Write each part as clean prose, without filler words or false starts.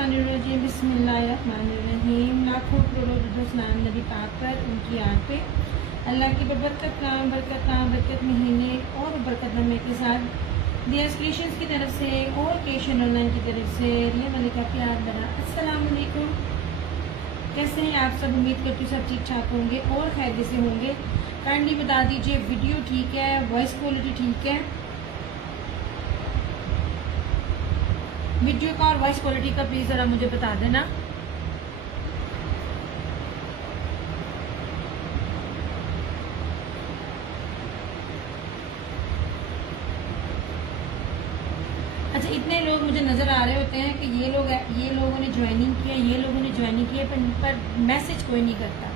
शैतानिर्रजीम बिस्मिल्लाहिर्रहमानिर्रहीम। लाखों करोड़ों दुरुस्नान नबी पाक पर, उनकी याद पे, अल्लाह की बरकत काम बरकत महीने और बरकतनामे के साथ दियास क्रिएशंस की तरफ से और केशन ऑनलाइन की तरफ से रिया मलिका प्यार बना। अस्सलाम वालेकुम, कैसे हैं आप सब? उम्मीद करती हूँ सब ठीक ठाक होंगे और खैरियत से होंगे। काइंडली बता दीजिए वीडियो ठीक है, वॉइस क्वालिटी ठीक है? वीडियो का और वॉइस क्वालिटी का प्लीज जरा मुझे बता देना। अच्छा, इतने लोग मुझे नजर आ रहे होते हैं कि ये लोगों ने ज्वाइनिंग किया, ये लोगों ने ज्वाइनिंग किया, पर मैसेज कोई नहीं करता।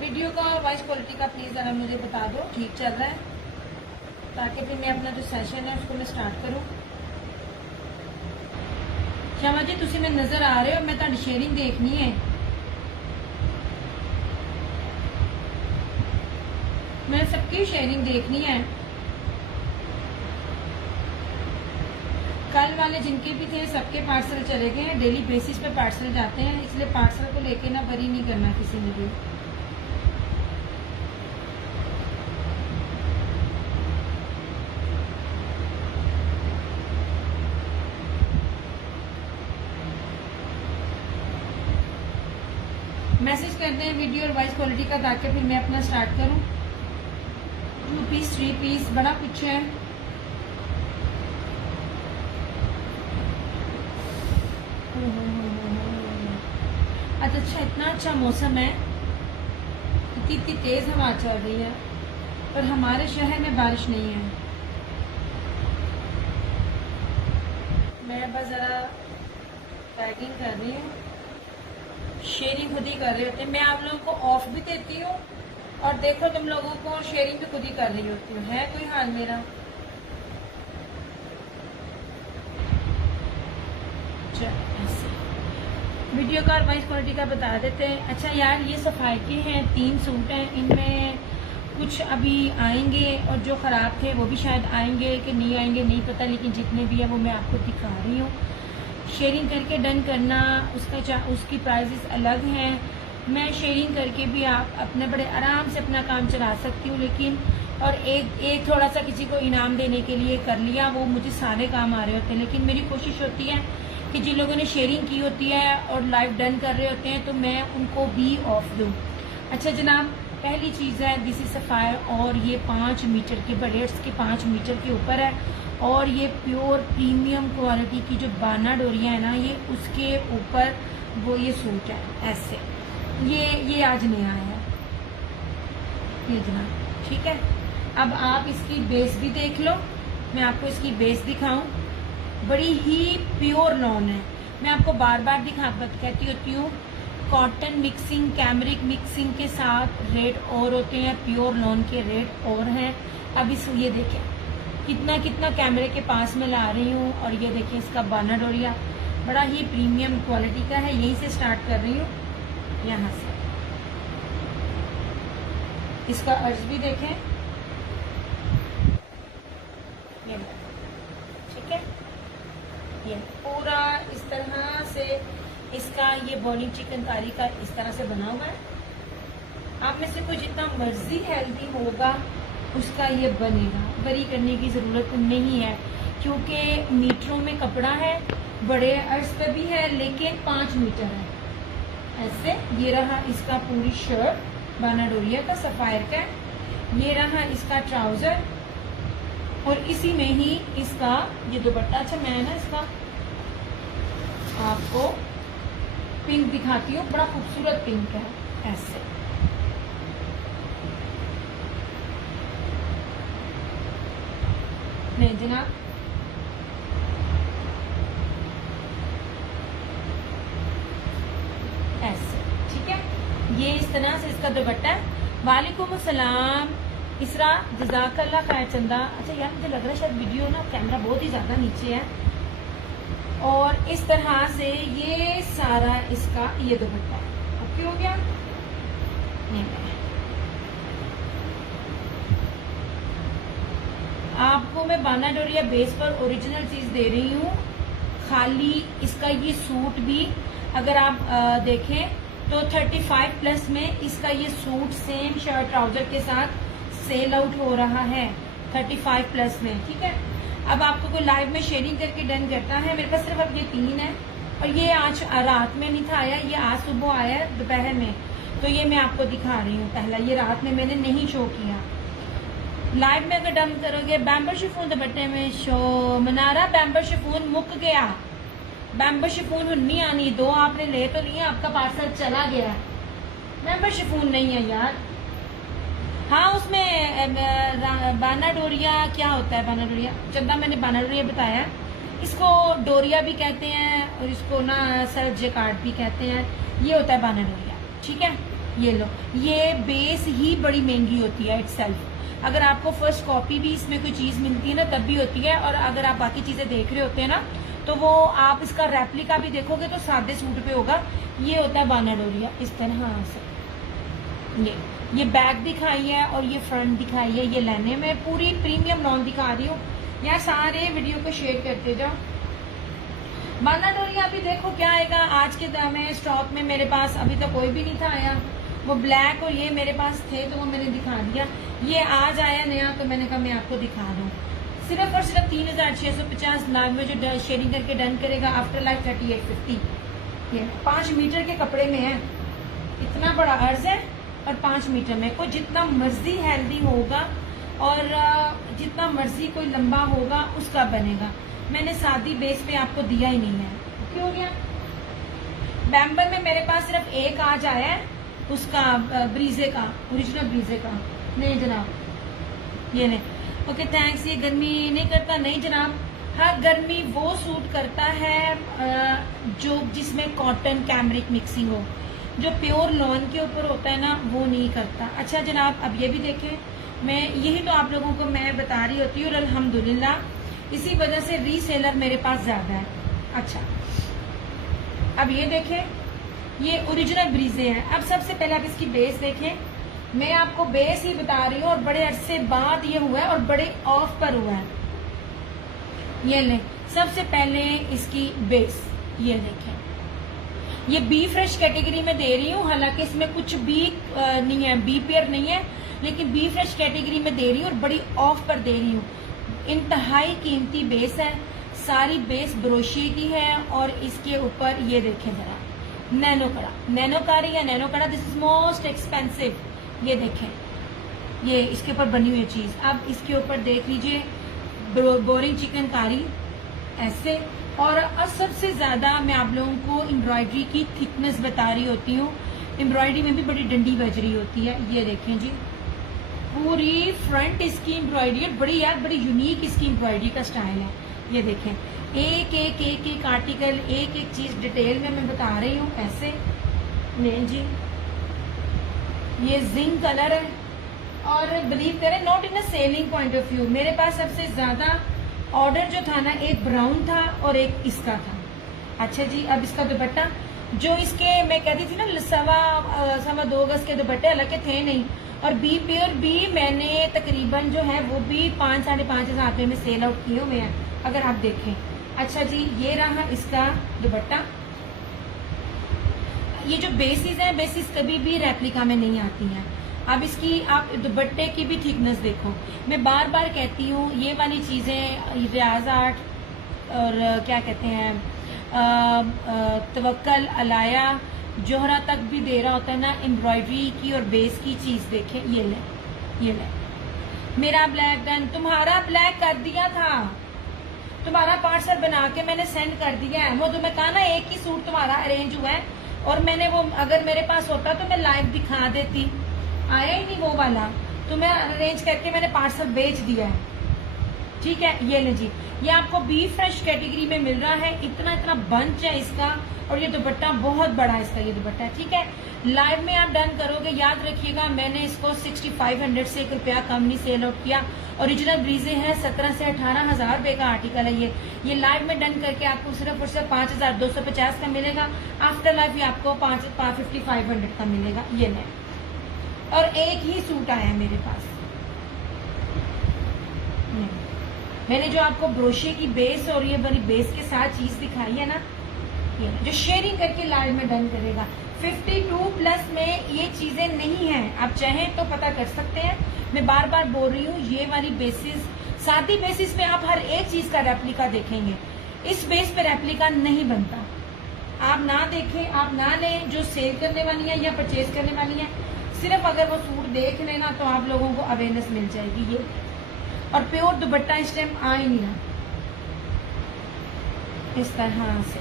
वीडियो का और वॉइस क्वालिटी का प्लीज जरा मुझे बता दो ठीक चल रहा है, ताकि फिर मैं अपना जो सेशन है उसको मैं स्टार्ट करूं। श्यामा जी तुसी मैं नजर आ रहे हो, मैं तुहाडी शेयरिंग देखनी है। मैं सबकी शेयरिंग देखनी है। कल वाले जिनके भी थे सबके पार्सल चले गए हैं। डेली बेसिस पे पार्सल जाते हैं, इसलिए पार्सल को लेके ना वरी नहीं करना किसी ने भी। मैसेज करते हैं वीडियो और वॉइस क्वालिटी का, ताकि फिर मैं अपना स्टार्ट करूं। 2 पीस 3 पीस बड़ा कुछ है। अच्छा, इतना अच्छा मौसम है, इतनी तेज हवा चल रही है, पर हमारे शहर में बारिश नहीं है। मैं बस जरा पैकिंग कर रही हूँ। शेयरिंग खुद ही कर रहे होते हैं। मैं आप लोगों को ऑफ भी देती हूँ और देखो तुम लोगों को शेयरिंग भी खुद ही कर रही होती हूँ। है कोई हाल मेरा? ऐसे वीडियो का और वॉइस क्वालिटी का बता देते हैं। अच्छा यार, ये सफाई के हैं, 3 सूट हैं, इनमें कुछ अभी आएंगे और जो ख़राब थे वो भी शायद आएंगे कि नहीं आएंगे नहीं पता, लेकिन जितने भी है वो मैं आपको दिखा रही हूँ। शेयरिंग करके डन करना, उसकी प्राइजेस अलग हैं। मैं शेयरिंग करके भी आप अपने बड़े आराम से अपना काम चला सकती हूँ, लेकिन और एक थोड़ा सा किसी को इनाम देने के लिए कर लिया, वो मुझे सारे काम आ रहे होते हैं। लेकिन मेरी कोशिश होती है कि जिन लोगों ने शेयरिंग की होती है और लाइव डन कर रहे होते हैं तो मैं उनको भी ऑफ दूँ। अच्छा जनाब, पहली चीज़ है दिस इज सफायर, और ये 5 मीटर के बरेट्स के 5 मीटर के ऊपर है, और ये प्योर प्रीमियम क्वालिटी की जो बाना डोरियाँ है ना, ये उसके ऊपर वो ये सूट है। ऐसे ये आज नया है ये जनाब, ठीक है। अब आप इसकी बेस भी देख लो, मैं आपको इसकी बेस दिखाऊं। बड़ी ही प्योर लॉन है। मैं आपको बार बार कहती होती हूँ, कॉटन मिक्सिंग, कैमरिक मिक्सिंग के साथ रेट और होते हैं, प्योर लॉन के रेट और हैं। अब ये देखें कितना कैमरे के पास में ला रही हूँ, और ये देखिए इसका बाना डोरिया बड़ा ही प्रीमियम क्वालिटी का है। यहीं से स्टार्ट कर रही हूँ, यहाँ से। इसका अर्ज भी देखें, ये ठीक है। ये पूरा इस तरह से इसका ये बॉइलिंग चिकन कारी का इस तरह से बना हुआ है। आप में से कोई जितना मर्जी हेल्दी होगा उसका ये बनेगा, वरी करने की ज़रूरत नहीं है, क्योंकि मीटरों में कपड़ा है, बड़े अर्ज पे भी है, लेकिन 5 मीटर है। ऐसे ये रहा इसका पूरी शर्ट बाना डोरिया का सफायर का, ये रहा इसका ट्राउजर, और इसी में ही इसका ये दुपट्टा। अच्छा मैं ना इसका आपको पिंक दिखाती हूँ, बड़ा खूबसूरत पिंक है। ऐसे नहीं जनाब, ऐसे ठीक है। ये इस तरह से इसका दुपट्टा है। वालेकुम अस्सलाम इसरा, जज़ाकल्लाह खैर चंदा। अच्छा यार, मुझे लग रहा है शायद वीडियो ना कैमरा बहुत ही ज़्यादा नीचे है। और इस तरह से ये सारा इसका ये दुपट्टा है। अब क्यों हो गया? नहीं आपको मैं बाना डोरिया बेस पर ओरिजिनल चीज दे रही हूँ। खाली इसका ये सूट भी अगर आप देखें तो 35 प्लस में इसका ये सूट सेम शर्ट ट्राउजर के साथ सेल आउट हो रहा है 35 प्लस में। ठीक है, अब आपको कोई लाइव में शेयरिंग करके डन करता है। मेरे पास सिर्फ अब ये 3 है और ये आज रात में नहीं था आया, ये आज सुबह आया दोपहर में, तो ये मैं आपको दिखा रही हूँ। पहला ये रात में मैंने नहीं शो किया। लाइव में अगर डन करोगे बैम्बर शिफॉन दुपट्टे में शो मनारा बैम्बर शिफॉन मुक गया, बैम्बर शिफॉन नहीं आनी। 2 आपने ले तो लिए, आपका पार्सल चला गया। बैम्बर शिफॉन नहीं है यार। हाँ उसमें बाना डोरिया क्या होता है, बाना डोरिया चंदा मैंने बाना डोरिया बताया। इसको डोरिया भी कहते हैं और इसको ना सर जेकार्ड भी कहते हैं। ये होता है बाना डोरिया। ठीक है, ये लो, ये बेस ही बड़ी महंगी होती है इटसेल्फ। अगर आपको फर्स्ट कॉपी भी इसमें कोई चीज मिलती है ना तब भी होती है, और अगर आप बाकी चीजें देख रहे होते हैं ना तो वो आप इसका रेप्लिका भी देखोगे तो सादे सूट पे होगा। ये होता है बाना डोरिया इस तरह से। ये बैक दिखाई है और ये फ्रंट दिखाई है। ये लेने में पूरी प्रीमियम लॉन दिखा रही हूँ। यहाँ सारे वीडियो को शेयर करते जाओ। बाना डोरिया अभी देखो क्या आएगा आज के दाम में स्टॉक में। मेरे पास अभी तो कोई भी नहीं था आया, वो ब्लैक और ये मेरे पास थे तो वो मैंने दिखा दिया। ये आज आया नया तो मैंने कहा मैं आपको दिखा दूँ। सिर्फ और सिर्फ 3650 लाइव में जो शेयरिंग करके डन करेगा आफ्टर लाइफ 3850। ये 5 मीटर के कपड़े में है, इतना बड़ा अर्ज है और 5 मीटर में। कोई जितना मर्जी हेल्दी होगा और जितना मर्जी कोई लंबा होगा उसका बनेगा। मैंने सादी बेस पे आपको दिया ही नहीं है। क्यों हो गया? बैम्बर में मेरे पास सिर्फ एक आज आया है, उसका ब्रीजे का, ओरिजिनल ब्रीजे का। नहीं जनाब, ये नहीं। Okay thanks. ये गर्मी नहीं करता? नहीं जनाब, हाँ गर्मी वो सूट करता है जो जिसमें कॉटन कैमरिक मिक्सिंग हो। जो प्योर लॉन के ऊपर होता है ना वो नहीं करता। अच्छा जनाब, अब ये भी देखें, मैं यही तो आप लोगों को मैं बता रही होती हूँ और अल्हम्दुलिल्लाह इसी वजह से रीसेलर मेरे पास ज्यादा है। अच्छा अब ये देखें, ये ओरिजिनल ब्रीजे हैं। अब सबसे पहले आप इसकी बेस देखें। मैं आपको बेस ही बता रही हूँ और बड़े अरसे बाद ये हुआ है और बड़े ऑफ पर हुआ है। ये ले, सबसे पहले इसकी बेस ये देखें। ये बी फ्रेश कैटेगरी में दे रही हूँ, हालांकि इसमें कुछ भी नहीं है, बी पेयर नहीं है, लेकिन बी फ्रेश कैटेगरी में दे रही हूँ और बड़ी ऑफ पर दे रही हूँ। इंतहाई कीमती बेस है, सारी बेस ब्रोशिए की है और इसके ऊपर ये देखें जरा नैनो कड़ा, नैनो कारी या नैनो कड़ा, दिस इज मोस्ट एक्सपेंसिव। ये देखें, ये इसके ऊपर बनी हुई चीज। अब इसके ऊपर देख लीजिए बोरिंग चिकनकारी ऐसे। और सबसे ज्यादा मैं आप लोगों को एम्ब्रॉयडरी की थिकनेस बता रही होती हूँ। एम्ब्रॉयडरी में भी बड़ी डंडी बज रही होती है। ये देखें जी, पूरी फ्रंट इसकी एम्ब्रॉयडरी है, बड़ी यार बड़ी यूनिक इसकी एम्ब्रॉयडरी का स्टाइल है। ये देखें, एक आर्टिकल, एक चीज डिटेल में मैं बता रही हूँ ऐसे। नहीं जी, ये जिंक कलर है और बिलीव करें not in a selling point of view, मेरे पास सबसे ज्यादा ऑर्डर जो था ना एक ब्राउन था और एक इसका था। अच्छा जी, अब इसका दुपट्टा जो इसके मैं कहती थी ना 2.25 गज के दुपट्टे, हालांकि थे नहीं। और बी प्योर भी मैंने तकरीबन जो है वो भी 5-5.5 हज़ार रुपये में सेल आउट किए हुए हैं अगर आप देखें। अच्छा जी, ये रहा इसका दुपट्टा। ये जो बेसिस है, बेसिस कभी भी रेप्लिका में नहीं आती हैं। अब इसकी आप दुपट्टे की भी थिकनेस देखो। मैं बार बार कहती हूँ ये वाली चीजें रियाज आर्ट और क्या कहते हैं तवक्कल अलाया जोहरा तक भी दे रहा होता है ना एम्ब्रॉयडरी की और बेस की चीज देखें। ये ले, ये ले, मेरा ब्लैक डन, तुम्हारा ब्लैक कर दिया था, तुम्हारा पार्सल बना के मैंने सेंड कर दिया है। वो तो मैं कहा ना एक ही सूट तुम्हारा अरेंज हुआ है और मैंने वो अगर मेरे पास होता तो मैं लाइव दिखा देती। आया ही नहीं वो वाला, तो मैं अरेंज करके मैंने पार्सल बेच दिया है। ठीक है, ये ले जी, ये आपको बी फ्रेश कैटेगरी में मिल रहा है। इतना इतना बंच है इसका और ये दुपट्टा बहुत बड़ा है इसका, ये दुपट्टा। ठीक है, लाइव में आप डन करोगे, याद रखिएगा मैंने इसको 6500 से ₹1 कम नहीं सेल आउट किया। ओरिजिनल ब्रीजे है, 17 से 18 हज़ार रुपए का आर्टिकल है ये लाइव में डन करके आपको सिर्फ और सिर्फ 5250 का मिलेगा। आफ्टर लाइफ ये आपको 5500 का मिलेगा। ये नहीं, और एक ही सूट आया है मेरे पास। नहीं मैंने जो आपको ब्रोशे की बेस और ये बड़ी बेस के साथ चीज दिखाई है ना, ये जो शेयरिंग करके लाइव में डन करेगा। 52+ में ये चीजें नहीं है, आप चाहें तो पता कर सकते हैं। मैं बार बार बोल रही हूँ, ये वाली बेसिस सादी बेसिस पे आप हर एक चीज का रेप्लिका देखेंगे, इस बेस पे रेप्लिका नहीं बनता। आप ना देखें, आप ना लें, जो सेल करने वाली है या परचेज करने वाली है, सिर्फ अगर वो सूट देख लेना तो आप लोगों को अवेयरनेस मिल जाएगी। ये और प्योर दुपट्टा इस टाइम आ ही नहीं रहा इस तरह से।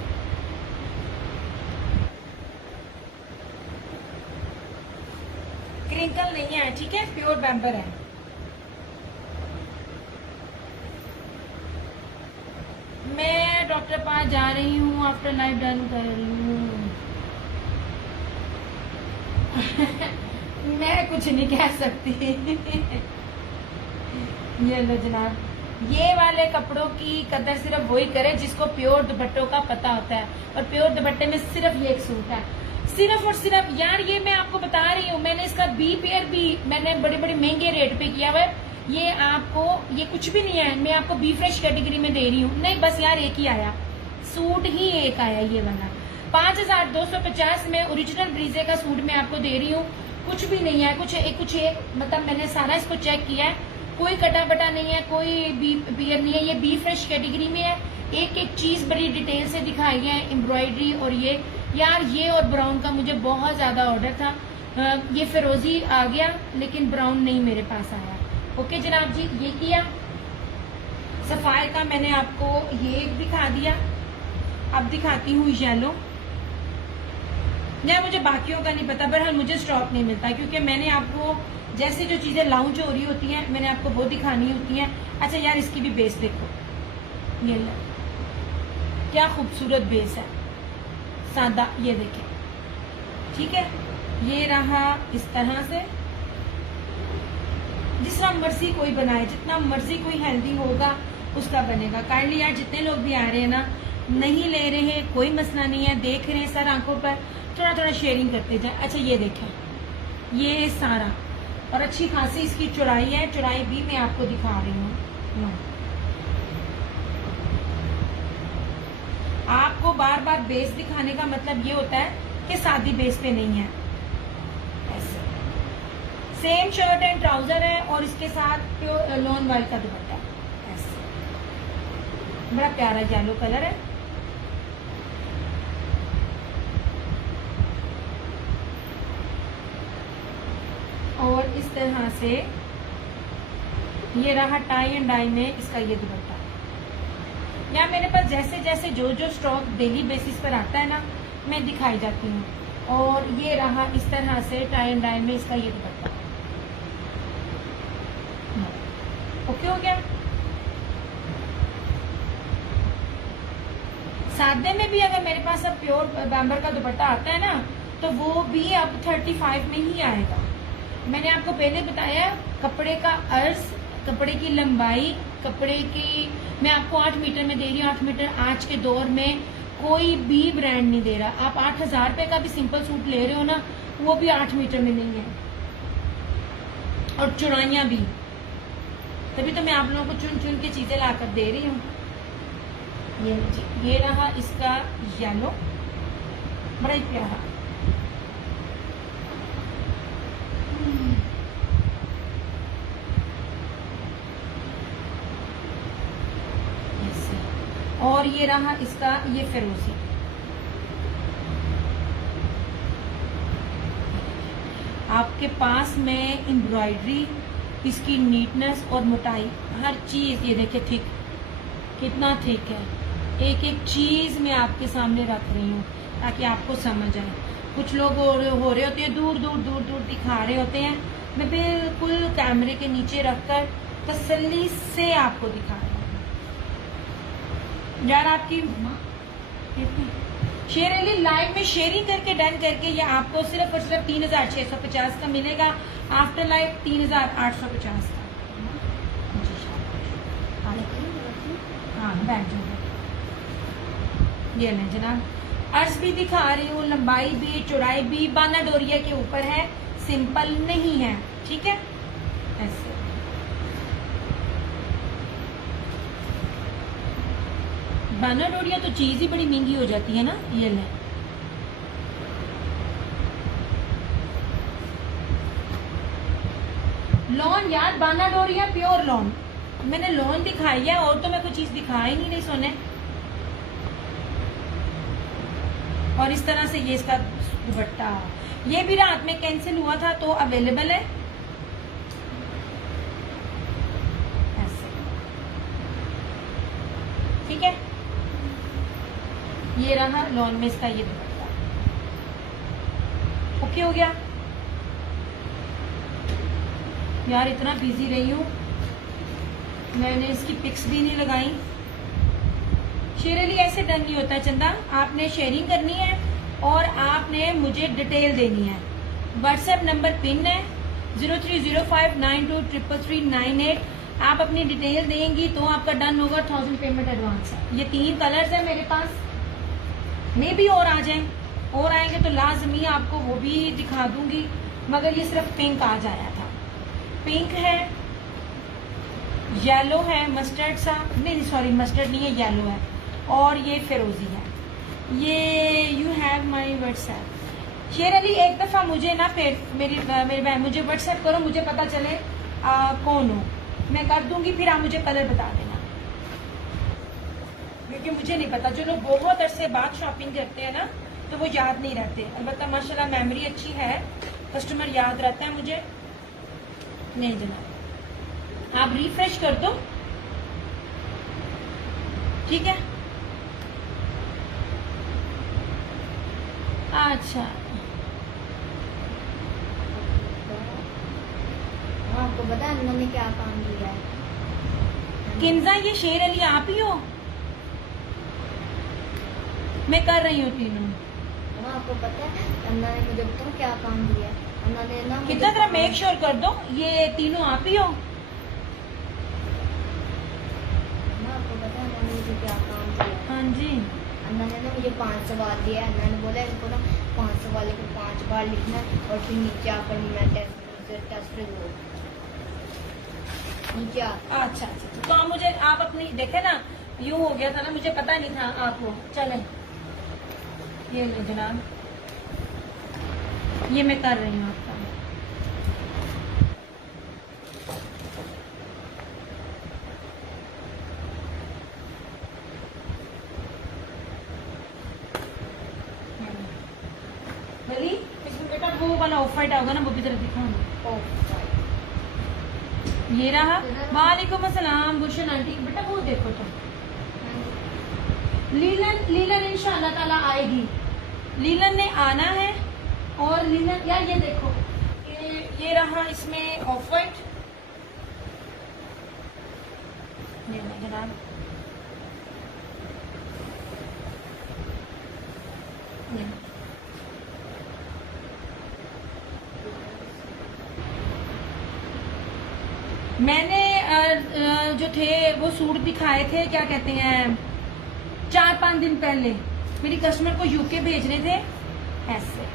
क्रिंकल नहीं है, ठीक है, प्योर बैम्बर है। मैं डॉक्टर पास जा रही हूँ, आफ्टर लाइफ डन कर रही हूँ। मैं कुछ नहीं कह सकती। ये लो जनाब, ये वाले कपड़ों की कदर सिर्फ वही करे जिसको प्योर दुपट्टों का पता होता है, और प्योर दुपट्टे में सिर्फ ये एक सूट है, सिर्फ और सिर्फ। यार ये मैं आपको बता रही हूँ, मैंने इसका बी पेयर भी मैंने बड़े बड़े महंगे रेट पे किया हुआ है। ये आपको, ये कुछ भी नहीं है, मैं आपको बी फ्रेश कैटेगरी में दे रही हूँ। नहीं, बस यार एक ही आया, सूट ही एक आया ये वाला। 5250 में ओरिजिनल ब्रीजे का सूट मैं आपको दे रही हूँ। कुछ भी नहीं है, कुछ एक मतलब मैंने सारा इसको चेक किया है, कोई कटा बटा नहीं है, कोई बी पेयर नहीं है, ये बी फ्रेश कैटेगरी में है। एक एक चीज बड़ी डिटेल से दिखाई है, एम्ब्रॉयडरी। और ये यार, ये और ब्राउन का मुझे बहुत ज्यादा ऑर्डर था। ये फिरोजी आ गया लेकिन ब्राउन नहीं मेरे पास आया। ओके जनाब जी, ये किया। सफायर का मैंने आपको ये दिखा दिया। अब दिखाती हूँ येलो। या मुझे बाकियों का नहीं पता, बहरहाल मुझे स्टॉक नहीं मिलता, क्योंकि मैंने आपको जैसे जो चीजें लॉन्च हो रही होती हैं मैंने आपको वो दिखानी होती हैं। अच्छा यार, इसकी भी बेस देखो, ये लो, क्या खूबसूरत बेस है, सादा। ये देखें, ठीक है, ये रहा इस तरह से। जिस तरह मर्जी कोई बनाए, जितना मर्जी कोई हेल्दी होगा उसका बनेगा। काइंडली यार, जितने लोग भी आ रहे हैं ना, नहीं ले रहे हैं कोई मसला नहीं है, देख रहे हैं सर आंखों पर, थोड़ा थोड़ा शेयरिंग करते जाए। अच्छा ये देखें, ये सारा, और अच्छी खासी इसकी चौड़ाई है, चौड़ाई भी मैं आपको दिखा रही हूँ। आपको बार बार बेस दिखाने का मतलब ये होता है कि सादी बेस पे नहीं है। ऐसे सेम शर्ट एंड ट्राउजर है और इसके साथ प्योर लॉन वाइट का दुपट्टा। ऐसे बड़ा प्यारा येलो कलर है। और इस तरह से ये रहा टाई एंड डाई में इसका ये दुपट्टा। यहाँ मेरे पास जैसे जैसे जो जो स्टॉक डेली बेसिस पर आता है ना, मैं दिखाई जाती हूँ। और ये रहा इस तरह से टाई एंड डाई में इसका ये दुपट्टा। ओके हो गया। सादे में भी अगर मेरे पास अब प्योर बैम्बर का दुपट्टा आता है ना, तो वो भी अब 35 में ही आएगा। मैंने आपको पहले बताया कपड़े का अर्ज, कपड़े की लंबाई, कपड़े की मैं आपको 8 मीटर में दे रही हूँ। 8 मीटर आज के दौर में कोई भी ब्रांड नहीं दे रहा। आप 8,000 रुपए का भी सिंपल सूट ले रहे हो ना, वो भी 8 मीटर में नहीं है। और चौड़ाइयाँ भी, तभी तो मैं आप लोगों को चुन चुन के चीजें लाकर दे रही हूँ। ये रहा इसका येलो, बड़ा ही प्यारा। और ये रहा इसका ये फिरोजी। आपके पास में एम्ब्रॉयडरी, इसकी नीटनेस और मोटाई, हर चीज ये देखिए थिक, कितना थिक है। एक एक चीज मैं आपके सामने रख रही हूँ ताकि आपको समझ आए। कुछ लोग हो रहे होते हैं, दूर दूर दिखा रहे होते हैं। मैं बिल्कुल कैमरे के नीचे रखकर तसल्ली से आपको दिखा रही हूँ। यार आपकी शेयर अली लाइव में शेयरिंग करके डन करके ये आपको सिर्फ और सिर्फ 3,650 का मिलेगा। आफ्टर लाइव 3,850 का। हाँ बैठ जाओ। ये लें जनाब, अर्ज भी दिखा रही हूँ, लंबाई भी चौड़ाई भी बाना डोरिया के ऊपर है, सिंपल नहीं है, ठीक है। ऐसे बाना डोरिया तो चीज ही बड़ी महंगी हो जाती है ना। ये लें, लॉन यार, बाना डोरिया प्योर लॉन। मैंने लॉन दिखाई है और तो मैं कोई चीज दिखा ही नहीं रही सोने। और इस तरह से ये इसका दुपट्टा, ये भी रात में कैंसिल हुआ था तो अवेलेबल है ऐसे, ठीक है। ये रहा लॉन में इसका ये दुपट्टा, ओके हो गया यार। इतना बिजी रही हूँ, मैंने इसकी पिक्स भी नहीं लगाई। शेयरली ऐसे डन नहीं होता चंदा, आपने शेयरिंग करनी है और आपने मुझे डिटेल देनी है। व्हाट्सएप नंबर पिन है 0305923398। आप अपनी डिटेल देंगी तो आपका डन होगा। 1000 पेमेंट एडवांस है। ये 3 कलर्स है मेरे पास, मे भी और आ जाए, और आएंगे तो लाजमी आपको वो भी दिखा दूंगी, मगर ये सिर्फ पिंक आज आया था। पिंक है, येलो है, मस्टर्ड सा, नहीं सॉरी मस्टर्ड नहीं है, येलो है, और ये फिरोजी है। ये यू हैव माई व्हाट्सएप। शेर अली एक दफ़ा मुझे ना फिर मेरी बहन मुझे व्हाट्सएप करो, मुझे पता चले कौन हो, मैं कर दूंगी, फिर आप मुझे कलर बता देना, क्योंकि मुझे नहीं पता। जो लोग बहुत अरसे बाद शॉपिंग करते हैं ना तो वो याद नहीं रहते। अलबत्ता माशाल्लाह मेमोरी अच्छी है, कस्टमर याद रहता है मुझे। नहीं जनाब, आप रिफ्रेश कर दो, ठीक है। अच्छा आपको पता है उन्होंने क्या काम किया है? किन्जा, ये शेर अली आप ही हो? मैं कर रही हूँ तीनों। आपको पता है अन्ना ने मुझे बताओ क्या काम दिया है? अन्ना ने ना कितना तरह मेक श्योर कर दो ये तीनों आप ही हो। आपको पता है अन्ना ने मुझे क्या काम दिया? हाँ जी, अन्ना ने ना मुझे 5 सवाल दिया है। अन्ना ने बोला इनको ना 5 सवाल को 5 बार लिखना है और फिर नीचे आकर मैं टेस्ट दो नीचे। अच्छा अच्छा, तो आप मुझे आप अपनी देखे ना, यूं हो गया था ना, मुझे पता नहीं था आप हो। चले ये लो जनाब, ये मैं कर रही हूँ आपका। बली इसमें बेटा वो वाला ऑफ वाइट होगा ना, वो भी जरा दिखाऊंगी। ये रहा। वालेकुम अस्सलाम गुलशन आंटी। बेटा वो देखो तुम, लीलन लीलन इंशाल्लाह ताला आएगी। लीलन ने आना है, और लीलन यार ये देखो, ये रहा इसमें ऑफ वाइट। ये लो जनाब, ये लो। मैंने जो थे वो सूट दिखाए थे, क्या कहते हैं, 4-5 दिन पहले मेरी कस्टमर को यूके भेजने थे ऐसे,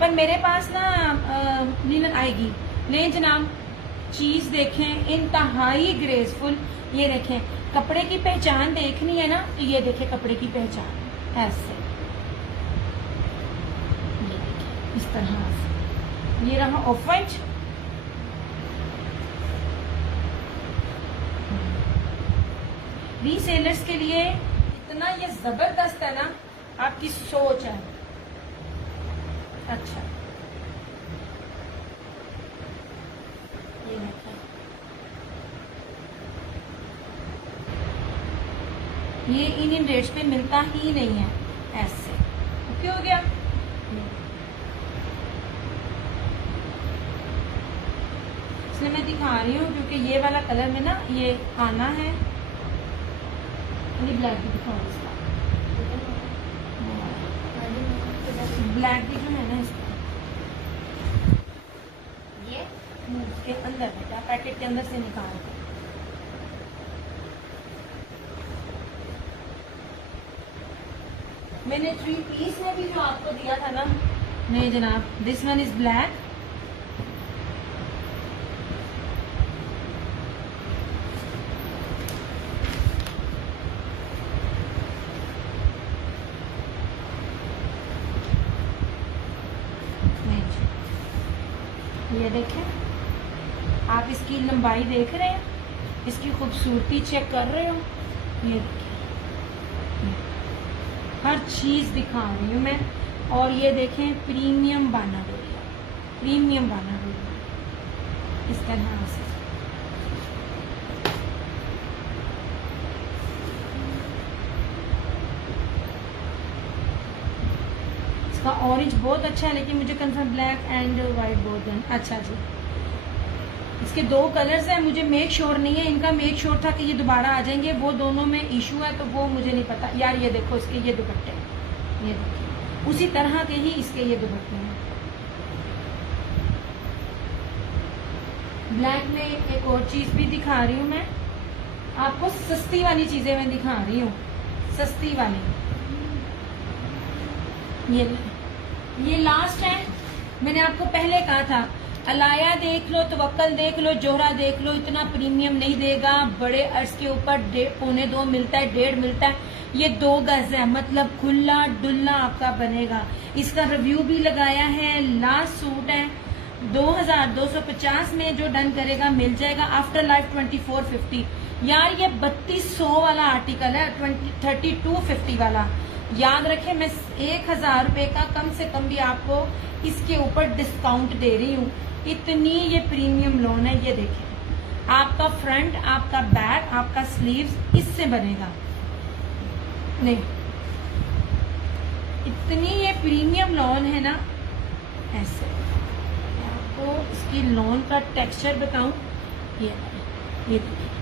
पर मेरे पास ना लीलन आएगी। ले जनाब, चीज देखें, इंतहाई ग्रेसफुल। ये देखें, कपड़े की पहचान देखनी है ना तो ये देखें कपड़े की पहचान ऐसे, ये देखें इस तरह से। ये रहा ऑफ वाइट, रीसेलर्स के लिए इतना ये जबरदस्त है ना, आपकी सोच है। अच्छा ये देखिए, ये इन रेट्स पे मिलता ही नहीं है ऐसे। ओके हो गया। इसलिए मैं दिखा रही हूँ क्योंकि ये वाला कलर में ना ये आना है। ब्लैक भी दिखाओ इसका, ब्लैक भी जो है ना इसका, ये इसके अंदर बेटा पैकेट के अंदर से निकाल दो। मैंने 3 पीस में भी जो आपको दिया था ना, नहीं जनाब, दिस वन इज ब्लैक, ये देखें, आप इसकी लंबाई देख रहे हैं, इसकी खूबसूरती चेक कर रहे हो। ये देखिए, हर चीज़ दिखा रही हूँ मैं। और ये देखें, प्रीमियम बाना डोरिया, प्रीमियम बाना डोरिया इस तरह से। इसका ऑरेंज बहुत अच्छा है, लेकिन मुझे confirm black and white both हैं। अच्छा जी, इसके 2 कलर्स हैं, मुझे मेक श्योर नहीं है। इनका मेक श्योर था कि ये दोबारा आ जाएंगे, वो दोनों में इशू है, तो वो मुझे नहीं पता। यार ये देखो, इसके ये दुपट्टे हैं, ये देखिए, उसी तरह के ही इसके ये दुपट्टे हैं। ब्लैक में एक और चीज़ भी दिखा रही हूँ मैं आपको, सस्ती वाली चीज़ें मैं दिखा रही हूँ, सस्ती वाली। ये लास्ट है। मैंने आपको पहले कहा था, अलाया देख लो, तवक्कल देख लो, जोहरा देख लो, इतना प्रीमियम नहीं देगा। बड़े अर्ज के ऊपर 1.25 मिलता है, 1.5 मिलता है। ये 2 गज है, मतलब खुला डुल्ला आपका बनेगा। इसका रिव्यू भी लगाया है, लास्ट सूट है 2250 में, जो डन करेगा मिल जाएगा। After life 2450। यार ये 3200 वाला आर्टिकल है, 3250 वाला। याद रखें, मैं 1000 रुपए का कम से कम भी आपको इसके ऊपर डिस्काउंट दे रही हूँ। इतनी ये प्रीमियम लॉन है। ये देखें, आपका फ्रंट, आपका बैक, आपका स्लीव्स इससे बनेगा। नहीं, इतनी ये प्रीमियम लॉन है ना, ऐसे। मैं आपको इसकी लॉन का टेक्सचर बताऊं, ये देखिए,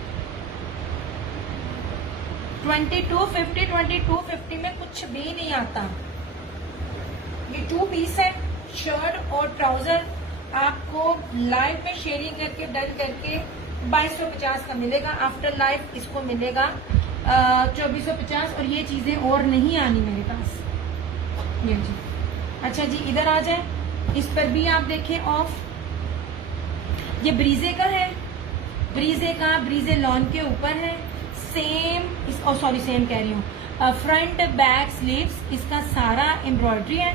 2250 में कुछ भी नहीं आता। ये 2 पीस है, शर्ट और ट्राउजर। आपको लाइव में शेयरिंग करके डन करके 2250 का मिलेगा। आफ्टर लाइफ इसको मिलेगा 2450। और ये चीजें और नहीं आनी मेरे पास। ये जी, अच्छा जी, इधर आ जाए, इस पर भी आप देखें ऑफ। ये ब्रीजे का है, ब्रीजे लॉन के ऊपर है। सेम सेम कह रही हूँ, फ्रंट बैक स्लीव्स इसका सारा एम्ब्रॉयडरी है।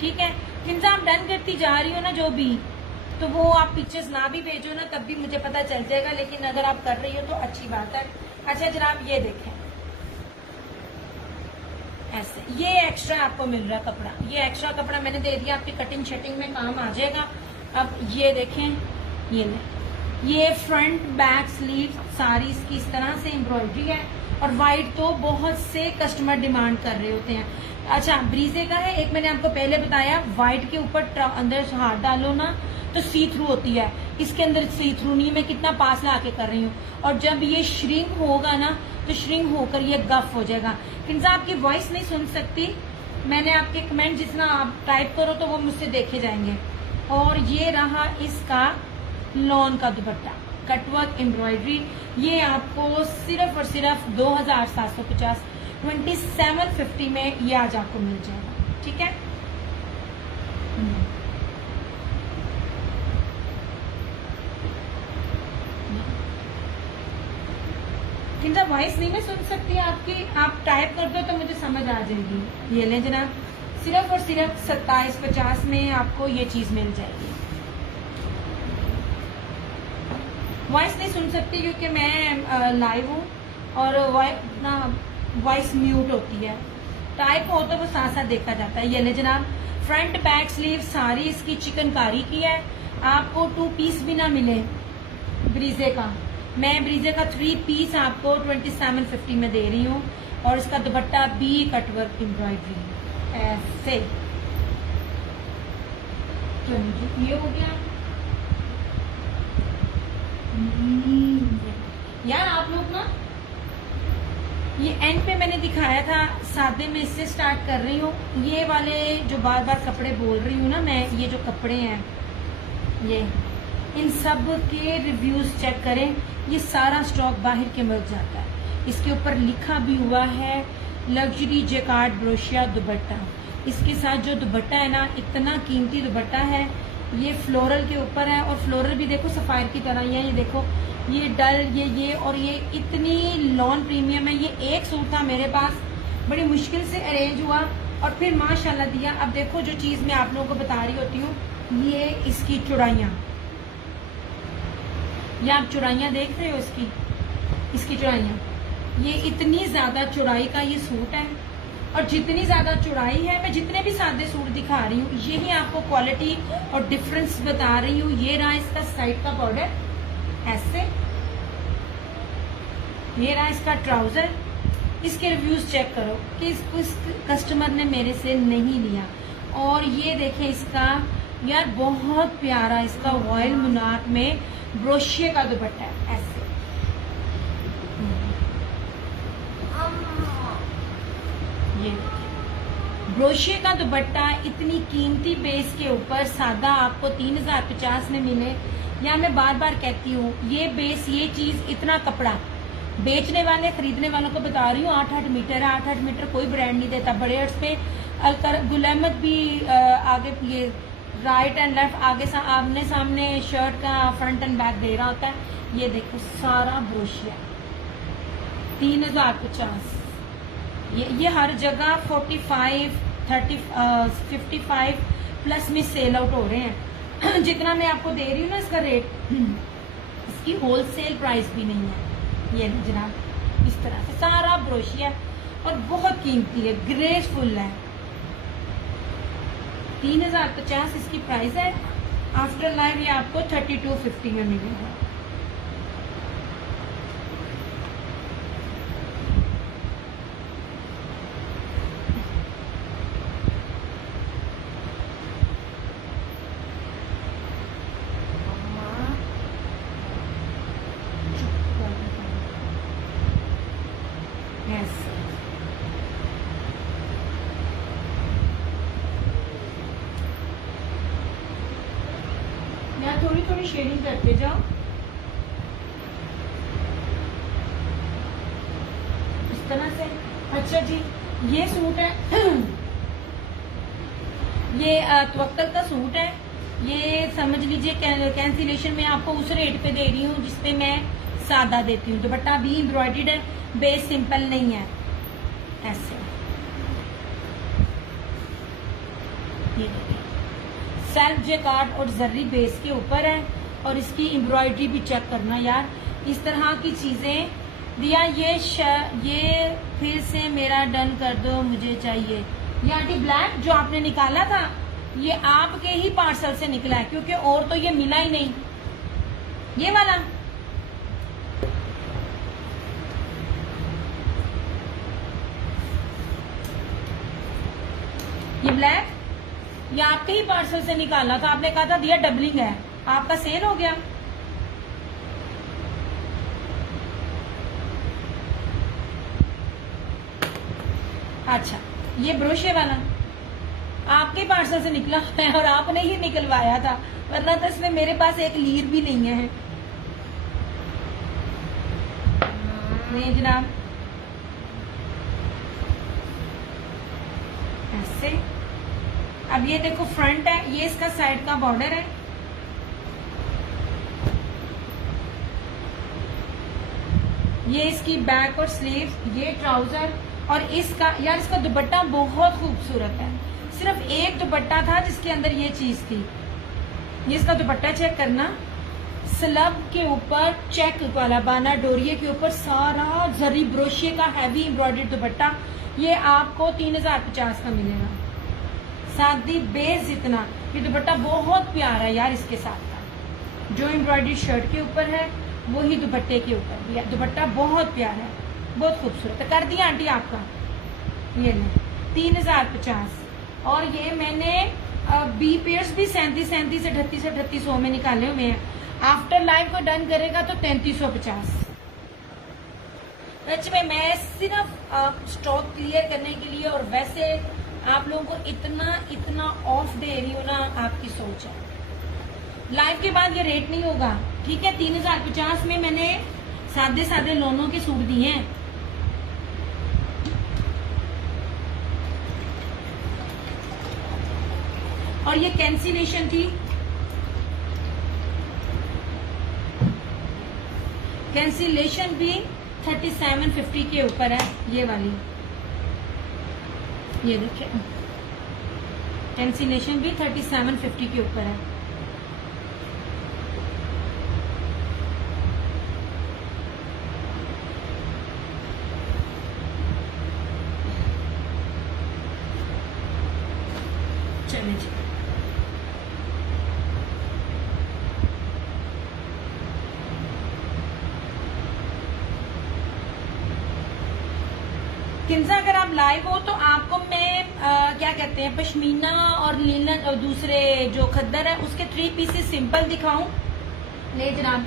ठीक है, किन आप डन करती जा रही हो ना जो भी, तो वो आप पिक्चर्स ना भी भेजो ना, तब भी मुझे पता चल जाएगा। लेकिन अगर आप कर रही हो तो अच्छी बात है। अच्छा जनाब, ये देखें, ऐसे ये एक्स्ट्रा आपको मिल रहा है कपड़ा। ये एक्स्ट्रा कपड़ा मैंने दे दिया, आपकी कटिंग शटिंग में काम आ जाएगा। अब ये देखें, ये फ्रंट बैक स्लीव सारी इसकी इस तरह से एम्ब्रॉयडरी है। और वाइट तो बहुत से कस्टमर डिमांड कर रहे होते हैं। अच्छा, ब्रीजे का है, एक मैंने आपको पहले बताया, व्हाइट के ऊपर अंदर हाथ डालो ना तो सी थ्रू होती है। इसके अंदर सी थ्रू नहीं, मैं कितना पास ला के कर रही हूँ। और जब ये श्रिंक होगा ना, तो श्रिंक होकर ये गफ हो जाएगा। किन्जा आपकी वॉइस नहीं सुन सकती, मैंने आपके कमेंट जितना आप टाइप करो तो वो मुझसे देखे जाएंगे। और ये रहा इसका लॉन का दुपट्टा, कटवर्क एम्ब्रॉयडरी। ये आपको सिर्फ और सिर्फ 2750 2750 में ये आज आपको मिल जाएगा। ठीक है, किंजा वॉइस नहीं मैं सुन सकती आपकी, आप टाइप कर दो तो मुझे समझ आ जाएगी। ये लें जनाब, सिर्फ और सिर्फ 2750 में आपको ये चीज मिल जाएगी। वॉइस नहीं सुन सकती क्योंकि मैं लाइव हूँ और वॉइस म्यूट होती है। टाइप हो तो वो साथ साथ देखा जाता है। ये ले जनाब, फ्रंट बैक स्लीव सारी इसकी चिकनकारी की है। आपको 2 पीस भी ना मिले ब्रीजे का, मैं ब्रीजे का 3 पीस आपको 2750 में दे रही हूँ। और इसका दुपट्टा भी कटवर्क एम्ब्रॉयडरी ऐसे। ये हो गया यार। आप लोग ना, ये एंड पे मैंने दिखाया था सादे में, इससे स्टार्ट कर रही हूँ। ये वाले जो बार बार कपड़े बोल रही हूँ ना मैं, ये जो कपड़े हैं ये, इन सब के रिव्यूज चेक करें। ये सारा स्टॉक बाहर के मुल्क जाता है। इसके ऊपर लिखा भी हुआ है लग्जरी जैकार्ड ब्रोशिया दुपट्टा। इसके साथ जो दुपट्टा है ना, इतना कीमती दुपट्टा है। ये फ्लोरल के ऊपर है और फ्लोरल भी देखो सफायर की तरह ही है। ये देखो, ये डल, ये और ये इतनी लॉन प्रीमियम है। ये एक सूट था मेरे पास, बड़ी मुश्किल से अरेंज हुआ और फिर माशाल्लाह दिया। अब देखो जो चीज़ मैं आप लोगों को बता रही होती हूँ, ये इसकी चौड़ाइयाँ, ये आप चौड़ाइयाँ देख रहे हो इसकी चौड़ाइयाँ, ये इतनी ज्यादा चौड़ाई का ये सूट है। और जितनी ज्यादा चौड़ाई है, मैं जितने भी सादे सूट दिखा रही हूँ यही आपको क्वालिटी और डिफरेंस बता रही हूँ। ये रहा इसका साइड का बॉर्डर ऐसे, ये रहा इसका ट्राउजर। इसके रिव्यूज चेक करो कि इसको इस कस्टमर ने मेरे से नहीं लिया। और ये देखें इसका यार बहुत प्यारा इसका रॉयल मुनाक में ब्रोशिये का दुपट्टा है ऐसे। ये ब्रोशिये का दुपट्टा इतनी कीमती बेस के ऊपर सादा आपको 3050 में मिले। या मैं बार बार कहती हूँ ये बेस, ये चीज, इतना कपड़ा बेचने वाले खरीदने वालों को बता रही हूँ 8-8 मीटर है। 8-8 मीटर कोई ब्रांड नहीं देता। बड़े अर्ज पे गुल अहमद भी आगे ये राइट एंड लेफ्ट आगे आमने सामने शर्ट का फ्रंट एंड बैक दे रहा होता है। ये देखो सारा ब्रोशिया 3050। ये हर जगह 45, 30, 55 प्लस में सेल आउट हो रहे हैं। जितना मैं आपको दे रही हूँ ना इसका रेट, इसकी होलसेल प्राइस भी नहीं है। ये जनाब इस तरह से सारा ब्रोशिया और बहुत कीमती है, ग्रेसफुल है। 3050 इसकी प्राइस है। आफ्टर लाइव ये आपको 3250 में मिलेगा। थोड़ी थोड़ी शेडिंग करते जाओ इस तरह से। अच्छा जी, ये सूट है ये तवक्कल का सूट है। ये समझ लीजिए कैंसिलेशन में आपको उस रेट पे दे रही हूँ जिसपे मैं सादा देती हूँ। दुपट्टा भी एम्ब्रॉयडर्ड है, बेस सिंपल नहीं है ऐसे। ये देखिए सेल्फ जेकार्ड और जर्री बेस के ऊपर है। और इसकी एम्ब्रॉयडरी भी चेक करना यार, इस तरह की चीजें दिया। ये फिर से मेरा डन कर दो, मुझे चाहिए। ये आंटी ब्लैक जो आपने निकाला था ये आपके ही पार्सल से निकला है, क्योंकि और तो ये मिला ही नहीं। ये वाला ये ब्लैक ये आपके ही पार्सल से निकाला था। आपने कहा था दिया डबलिंग है, आपका सेल हो गया। अच्छा, ये ब्रोशे वाला आपके पार्सल से निकला है और आपने ही निकलवाया था, वरना तो इसमें मेरे पास एक लीर भी नहीं है। नहीं जनाब, ऐसे। अब ये देखो फ्रंट है, ये इसका साइड का बॉर्डर है। ये इसकी बैक और स्लीव्स, ये ट्राउजर और इसका यार इसका दुपट्टा बहुत खूबसूरत है। सिर्फ एक दुपट्टा था जिसके अंदर ये चीज थी। ये इसका दुपट्टा चेक करना, स्लब के ऊपर चेक वाला बाना डोरिये के ऊपर सारा जरी ब्रोशिये का हैवी एम्ब्रॉयडर्ड दुपट्टा। ये आपको 3050 का मिलेगा। सादी बेस जितना ये दुपट्टा बहुत प्यारा है यार। इसके साथ का जो एम्ब्रॉयडरी शर्ट के ऊपर है वही दुपट्टे के ऊपर भी है। दुपट्टा बहुत प्यारा है, बहुत खूबसूरत है। कर दिया आंटी आपका, ये ले 3050। और ये मैंने बी पेयर्स भी 37 से 3800 में निकाले हुए हैं। आफ्टर लाइव को डन करेगा तो 3350। सच में मैं सिर्फ स्टॉक क्लियर करने के लिए और वैसे आप लोगों को इतना ऑफ दे रही हो ना, आपकी सोच है। लाइव के बाद ये रेट नहीं होगा, ठीक है। 3050 में मैंने सादे सादे लोनों के सूट दिए हैं। और ये कैंसिलेशन थी, कैंसिलेशन भी 3750 के ऊपर है। ये वाली ये देखिए कैंसिलेशन भी 3750 के ऊपर है। चले जी। किंजा अगर आप लाइव हो तो आपको मैं क्या कहते हैं पश्मीना और लीलन और दूसरे जो खद्दर है उसके 3 पीसेस सिंपल दिखाऊं। ले जनाब,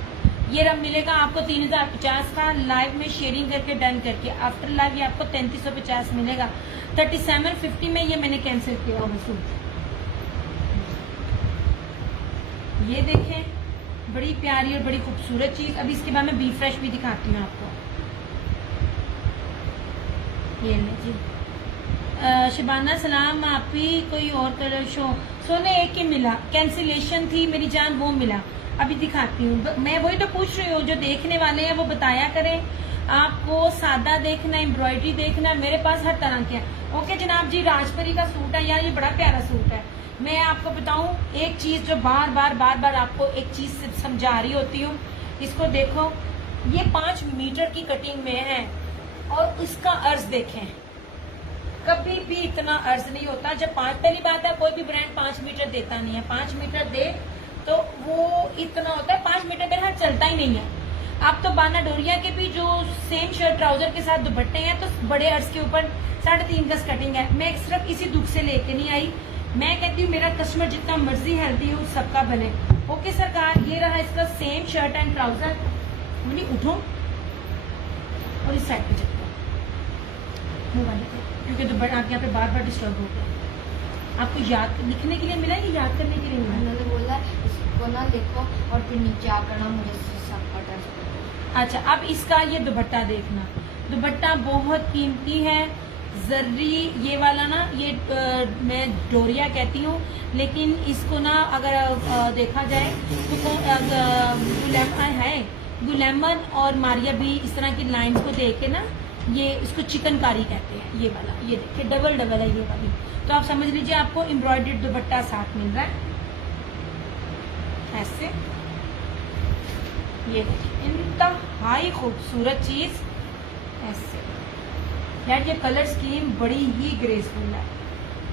ये रब मिलेगा आपको 3050 का, लाइव में शेयरिंग करके डन करके। आफ्टर लाइव ये आपको 3350 मिलेगा। 3750 में ये मैंने कैंसिल किया हुआ सूट। ये देखें, बड़ी प्यारी और बड़ी खूबसूरत चीज। अभी इसके बाद मैं बी फ्रेश भी दिखाती हूँ आपको। ये ले जी। शबाना सलाम, आप ही कोई और कलर शो सोने एक ही मिला, कैंसिलेशन थी मेरी जान, वो मिला। अभी दिखाती हूँ। मैं वही तो पूछ रही हूँ, जो देखने वाले हैं वो बताया करें, आपको सादा देखना, एम्ब्रॉयडरी देखना, मेरे पास हर तरह के है। ओके जनाब जी, राजपरी का सूट है यार, ये बड़ा प्यारा सूट है। मैं आपको बताऊं एक चीज जो बार बार आपको एक चीज समझा रही होती हूँ, इसको देखो, ये 5 मीटर की कटिंग में है और इसका अर्ज देखें, कभी भी इतना अर्ज नहीं होता। जब पहली बात है, कोई भी ब्रांड 5 मीटर देता नहीं है। 5 मीटर दे तो वो इतना होता है, 5 मीटर मेरे हाथ चलता ही नहीं है। आप तो बाना डोरिया के भी जो सेम शर्ट ट्राउजर के साथ दुपट्टे हैं, तो बड़े अर्ज के ऊपर 3.5 गज कटिंग है। मैं सिर्फ इसी दुख से लेके नहीं आई। मैं कहती हूँ मेरा कस्टमर जितना मर्जी हेल्दी हो सबका बने। ओके सरकार, ये रहा इसका सेम शर्ट एंड ट्राउजर। मुझे उठो और इस साइड पे चलते क्योंकि तो आप यहाँ पे बार डिस्टर्ब हो गया। आपको याद लिखने के लिए मिला या याद करने के लिए मिला? उन्होंने बोला इसको ना लिखो और फिर नीचे आकर ना मुझे सब पता। अच्छा, अब इसका ये दुपट्टा देखना। दुपट्टा बहुत कीमती है, जर्री ये वाला ना, ये मैं डोरिया कहती हूँ, लेकिन इसको ना अगर देखा जाए तो गुलैमन और मारिया भी इस तरह की लाइंस को देख के ना, ये इसको चिकनकारी कहते हैं। ये वाला, ये देखिए डबल है ये वाली। तो आप समझ लीजिए आपको एम्ब्रॉयडर्ड दुपट्टा साथ मिल रहा है ऐसे। ये देखिए इंतहाई खूबसूरत चीज ऐसे। यार ये कलर स्कीम बड़ी ही ग्रेसफुल है,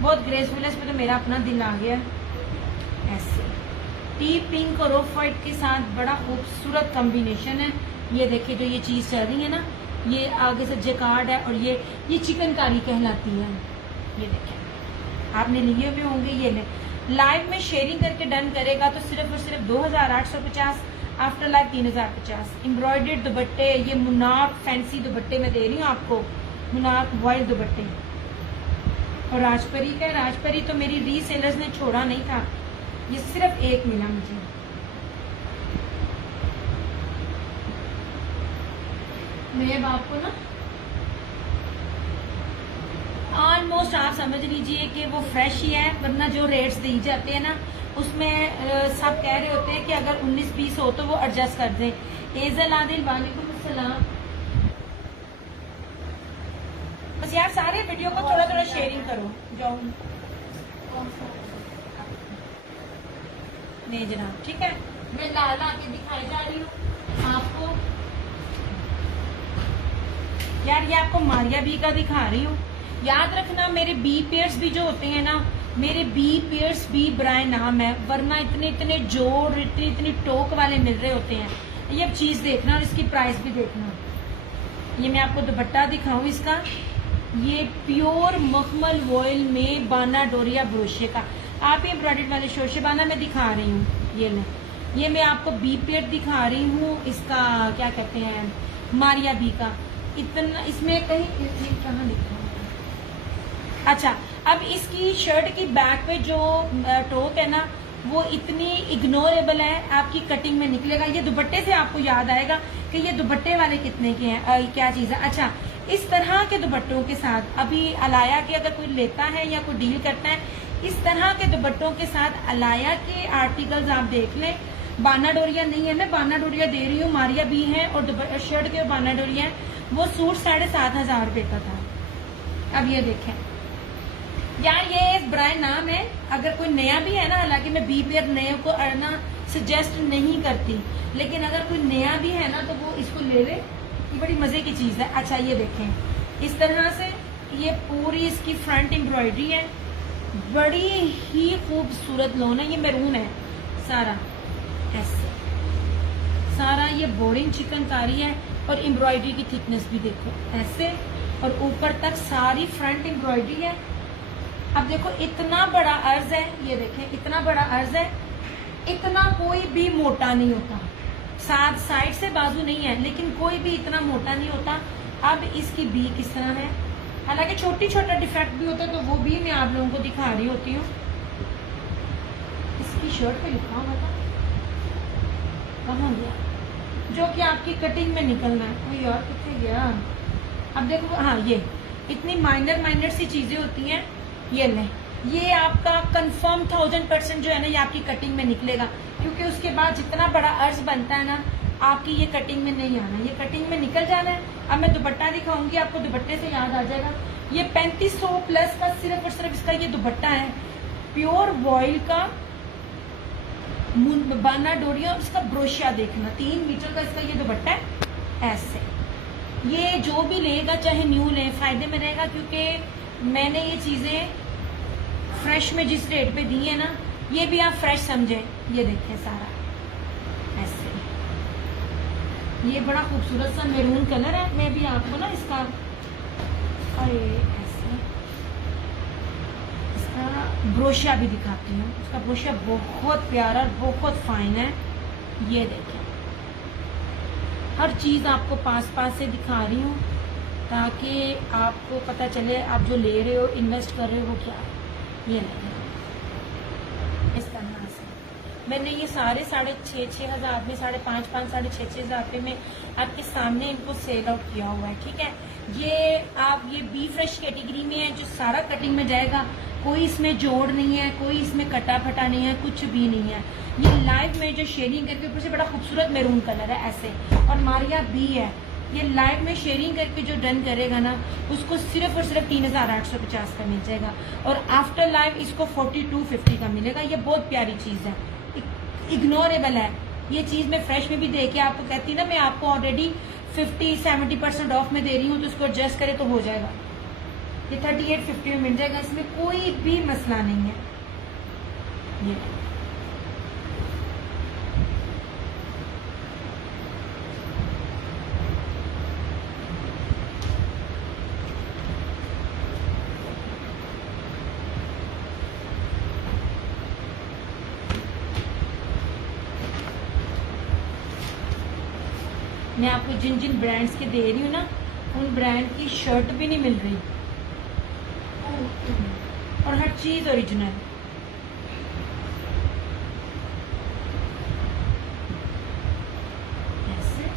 बहुत ग्रेसफुल है। इसमें तो मेरा अपना दिल आ गया ऐसे। टी पिंक और ऑफ वाइट के साथ बड़ा खूबसूरत कॉम्बिनेशन है। ये देखिए जो ये चीज चल रही है ना, ये आगे से जेकार्ड है और ये चिकनकारी कहलाती है। ये देखें, आपने लिए हुए होंगे। ये ले लाइव में शेयरिंग करके डन करेगा तो सिर्फ और सिर्फ 2850, आफ्टर लाइव 3050। एम्ब्रॉयडर्ड दुपट्टे, ये मुनाक फैंसी दुपट्टे में दे रही हूँ आपको, मुनाक वाइल्ड दुपट्टे। और राजपरी का, राजपरी तो मेरी रीसेलर्स ने छोड़ा नहीं था, ये सिर्फ एक मिला मुझे। मैं आपको ना ऑलमोस्ट आप समझ लीजिए कि वो फ्रेश ही है, वरना जो रेट्स दी जाते हैं ना उसमें सब कह रहे होते हैं कि अगर 19 पीस हो तो वो एडजस्ट कर दें। एजल आदिल वालेकुम अस्सलाम। बस यार सारे वीडियो को थोड़ा थोड़ा शेयरिंग करो। जाओ नहीं जनाब, ठीक है। मैं ला के दिखाई जा रही हूँ आपको। यार ये आपको मारिया बी का दिखा रही हूँ। याद रखना मेरे बी पेयर्स भी जो होते हैं ना, मेरे बी पेयर्स भी ब्रांड नाम है, वरना इतने जोड़ इतनी टोक वाले मिल रहे होते हैं। ये अब चीज देखना और इसकी प्राइस भी देखना। ये मैं आपको दुपट्टा दिखाऊं इसका, ये प्योर मखमल वॉयल में बाना डोरिया ब्रोशे का। आप ही एम्ब्रॉयडर्ड वाले शोशेबाना में दिखा रही हूँ। ये मैं आपको बी पेयर दिखा रही हूँ, इसका क्या कहते हैं मारिया बी का। इतना इसमें कहीं कहाँ लिखा है? अच्छा, अब इसकी शर्ट की बैक पे जो टोक है ना, वो इतनी इग्नोरेबल है, आपकी कटिंग में निकलेगा। ये दुपट्टे से आपको याद आएगा कि ये दुपट्टे वाले कितने के हैं, क्या चीज है। अच्छा, इस तरह के दुपट्टों के साथ अभी अलाया के अगर कोई लेता है या कोई डील करता है, इस तरह के दुपट्टों के साथ अलाया के आर्टिकल्स आप देख लें। बाना डोरिया नहीं है, मैं बाना डोरिया दे रही हूँ, मारिया भी है और शर्ट के बाना डोरिया है। वो सूट 7500 रुपए का था। अब ये देखें यार, ये ब्रांड नाम है। अगर कोई नया भी है ना, हालांकि मैं बी पेयर नए को ना सजेस्ट नहीं करती, लेकिन अगर कोई नया भी है ना तो वो इसको ले ले, ये बड़ी मजे की चीज है। अच्छा ये देखें, इस तरह से ये पूरी इसकी फ्रंट एम्ब्रॉयडरी है बड़ी ही खूबसूरत लोन है, ये मैरून है सारा, ऐसे सारा ये बोर्डिंग चिकनकारी है और एम्ब्रॉयडरी की थिकनेस भी देखो ऐसे, और ऊपर तक सारी फ्रंट एम्ब्रॉयडरी है। अब देखो इतना बड़ा अर्ज है, ये देखें इतना बड़ा अर्ज है, इतना कोई भी मोटा नहीं होता, साथ साइड से बाजू नहीं है लेकिन कोई भी इतना मोटा नहीं होता। अब इसकी बी किस तरह है, हालांकि छोटी छोटा डिफेक्ट भी होता है तो वो भी मैं आप लोगों को दिखा रही होती हूँ। इसकी शर्ट पे लिखा हुआ था, कहाँ गया, जो कि आपकी कटिंग में निकलना है, वो यार कितने गया। अब देखो हाँ, ये इतनी माइनर सी चीजें होती हैं, ये लें, ये आपका कंफर्म 1000% जो है ना ये आपकी कटिंग में निकलेगा, क्योंकि उसके बाद जितना बड़ा अर्ज बनता है ना आपकी ये कटिंग में नहीं आना, ये कटिंग में निकल जाना है। अब मैं दुपट्टा दिखाऊंगी आपको, दुपट्टे से याद आ जाएगा, ये 3500 प्लस का सिर्फ और सिर्फ इसका ये दुपट्टा है, प्योर वॉइल का बाना डोरी, और इसका ब्रोशिया देखना 3 मीटर का इसका ये दुपट्टा है ऐसे। ये जो भी लेगा चाहे न्यू ले फायदे में रहेगा, क्योंकि मैंने ये चीजें फ्रेश में जिस रेट पे दी है ना, ये भी आप फ्रेश समझे। ये देखें सारा ऐसे, ये बड़ा खूबसूरत सा मैरून कलर है। मैं भी आपको ना इसका, अरे ऐसे इसका ब्रोशिया भी दिखाती हूँ। इसका ब्रोशिया बहुत प्यारा, बहुत फाइन है। ये देखें, हर चीज आपको पास से दिखा रही हूँ ताकि आपको पता चले आप जो ले रहे हो, इन्वेस्ट कर रहे हो वो क्या है। ये नहीं इस तरह से मैंने ये सारे 6,500 हजार में, 5,500, 6,500 रुपये में आपके सामने इनको सेल आउट किया हुआ है। ठीक है, ये आप ये बी फ्रेश कैटेगरी में है जो सारा कटिंग में जाएगा, कोई इसमें जोड़ नहीं है, कोई इसमें कटा फटा नहीं है, कुछ भी नहीं है। ये लाइव में जो शेयरिंग करके ऊपर से बड़ा खूबसूरत मैरून कलर है ऐसे, और मारिया बी है। ये लाइव में शेयरिंग करके जो डन करेगा ना उसको सिर्फ और सिर्फ 3,850 का मिल जाएगा, और आफ्टर लाइव इसको 4250 का मिलेगा। ये बहुत प्यारी चीज है, इग्नोरेबल है। ये चीज मैं फ्रेश में भी दे के आपको कहती ना, मैं आपको ऑलरेडी 50-70% ऑफ में दे रही हूँ, तो उसको एडजस्ट करे तो हो जाएगा। ये 3850 में मिल जाएगा, इसमें कोई भी मसला नहीं है। ये मैं आपको जिन जिन ब्रांड्स के दे रही हूँ ना, उन ब्रांड की शर्ट भी नहीं मिल रही, और हर चीज ओरिजिनल। ऐसे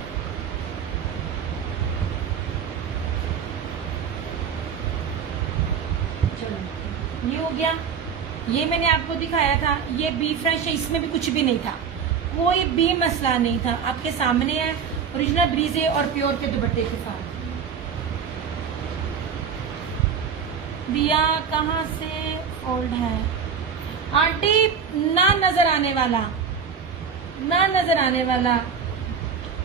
चलो, ये हो गया। ये मैंने आपको दिखाया था, ये बी फ्रेश है, इसमें भी कुछ भी नहीं था, कोई भी मसला नहीं था। आपके सामने है, ओरिजिनल ब्रीजे और प्योर के दुपट्टे के साथ। दिया कहाँ से फोल्ड है आंटी, ना नजर आने वाला, ना नजर आने वाला,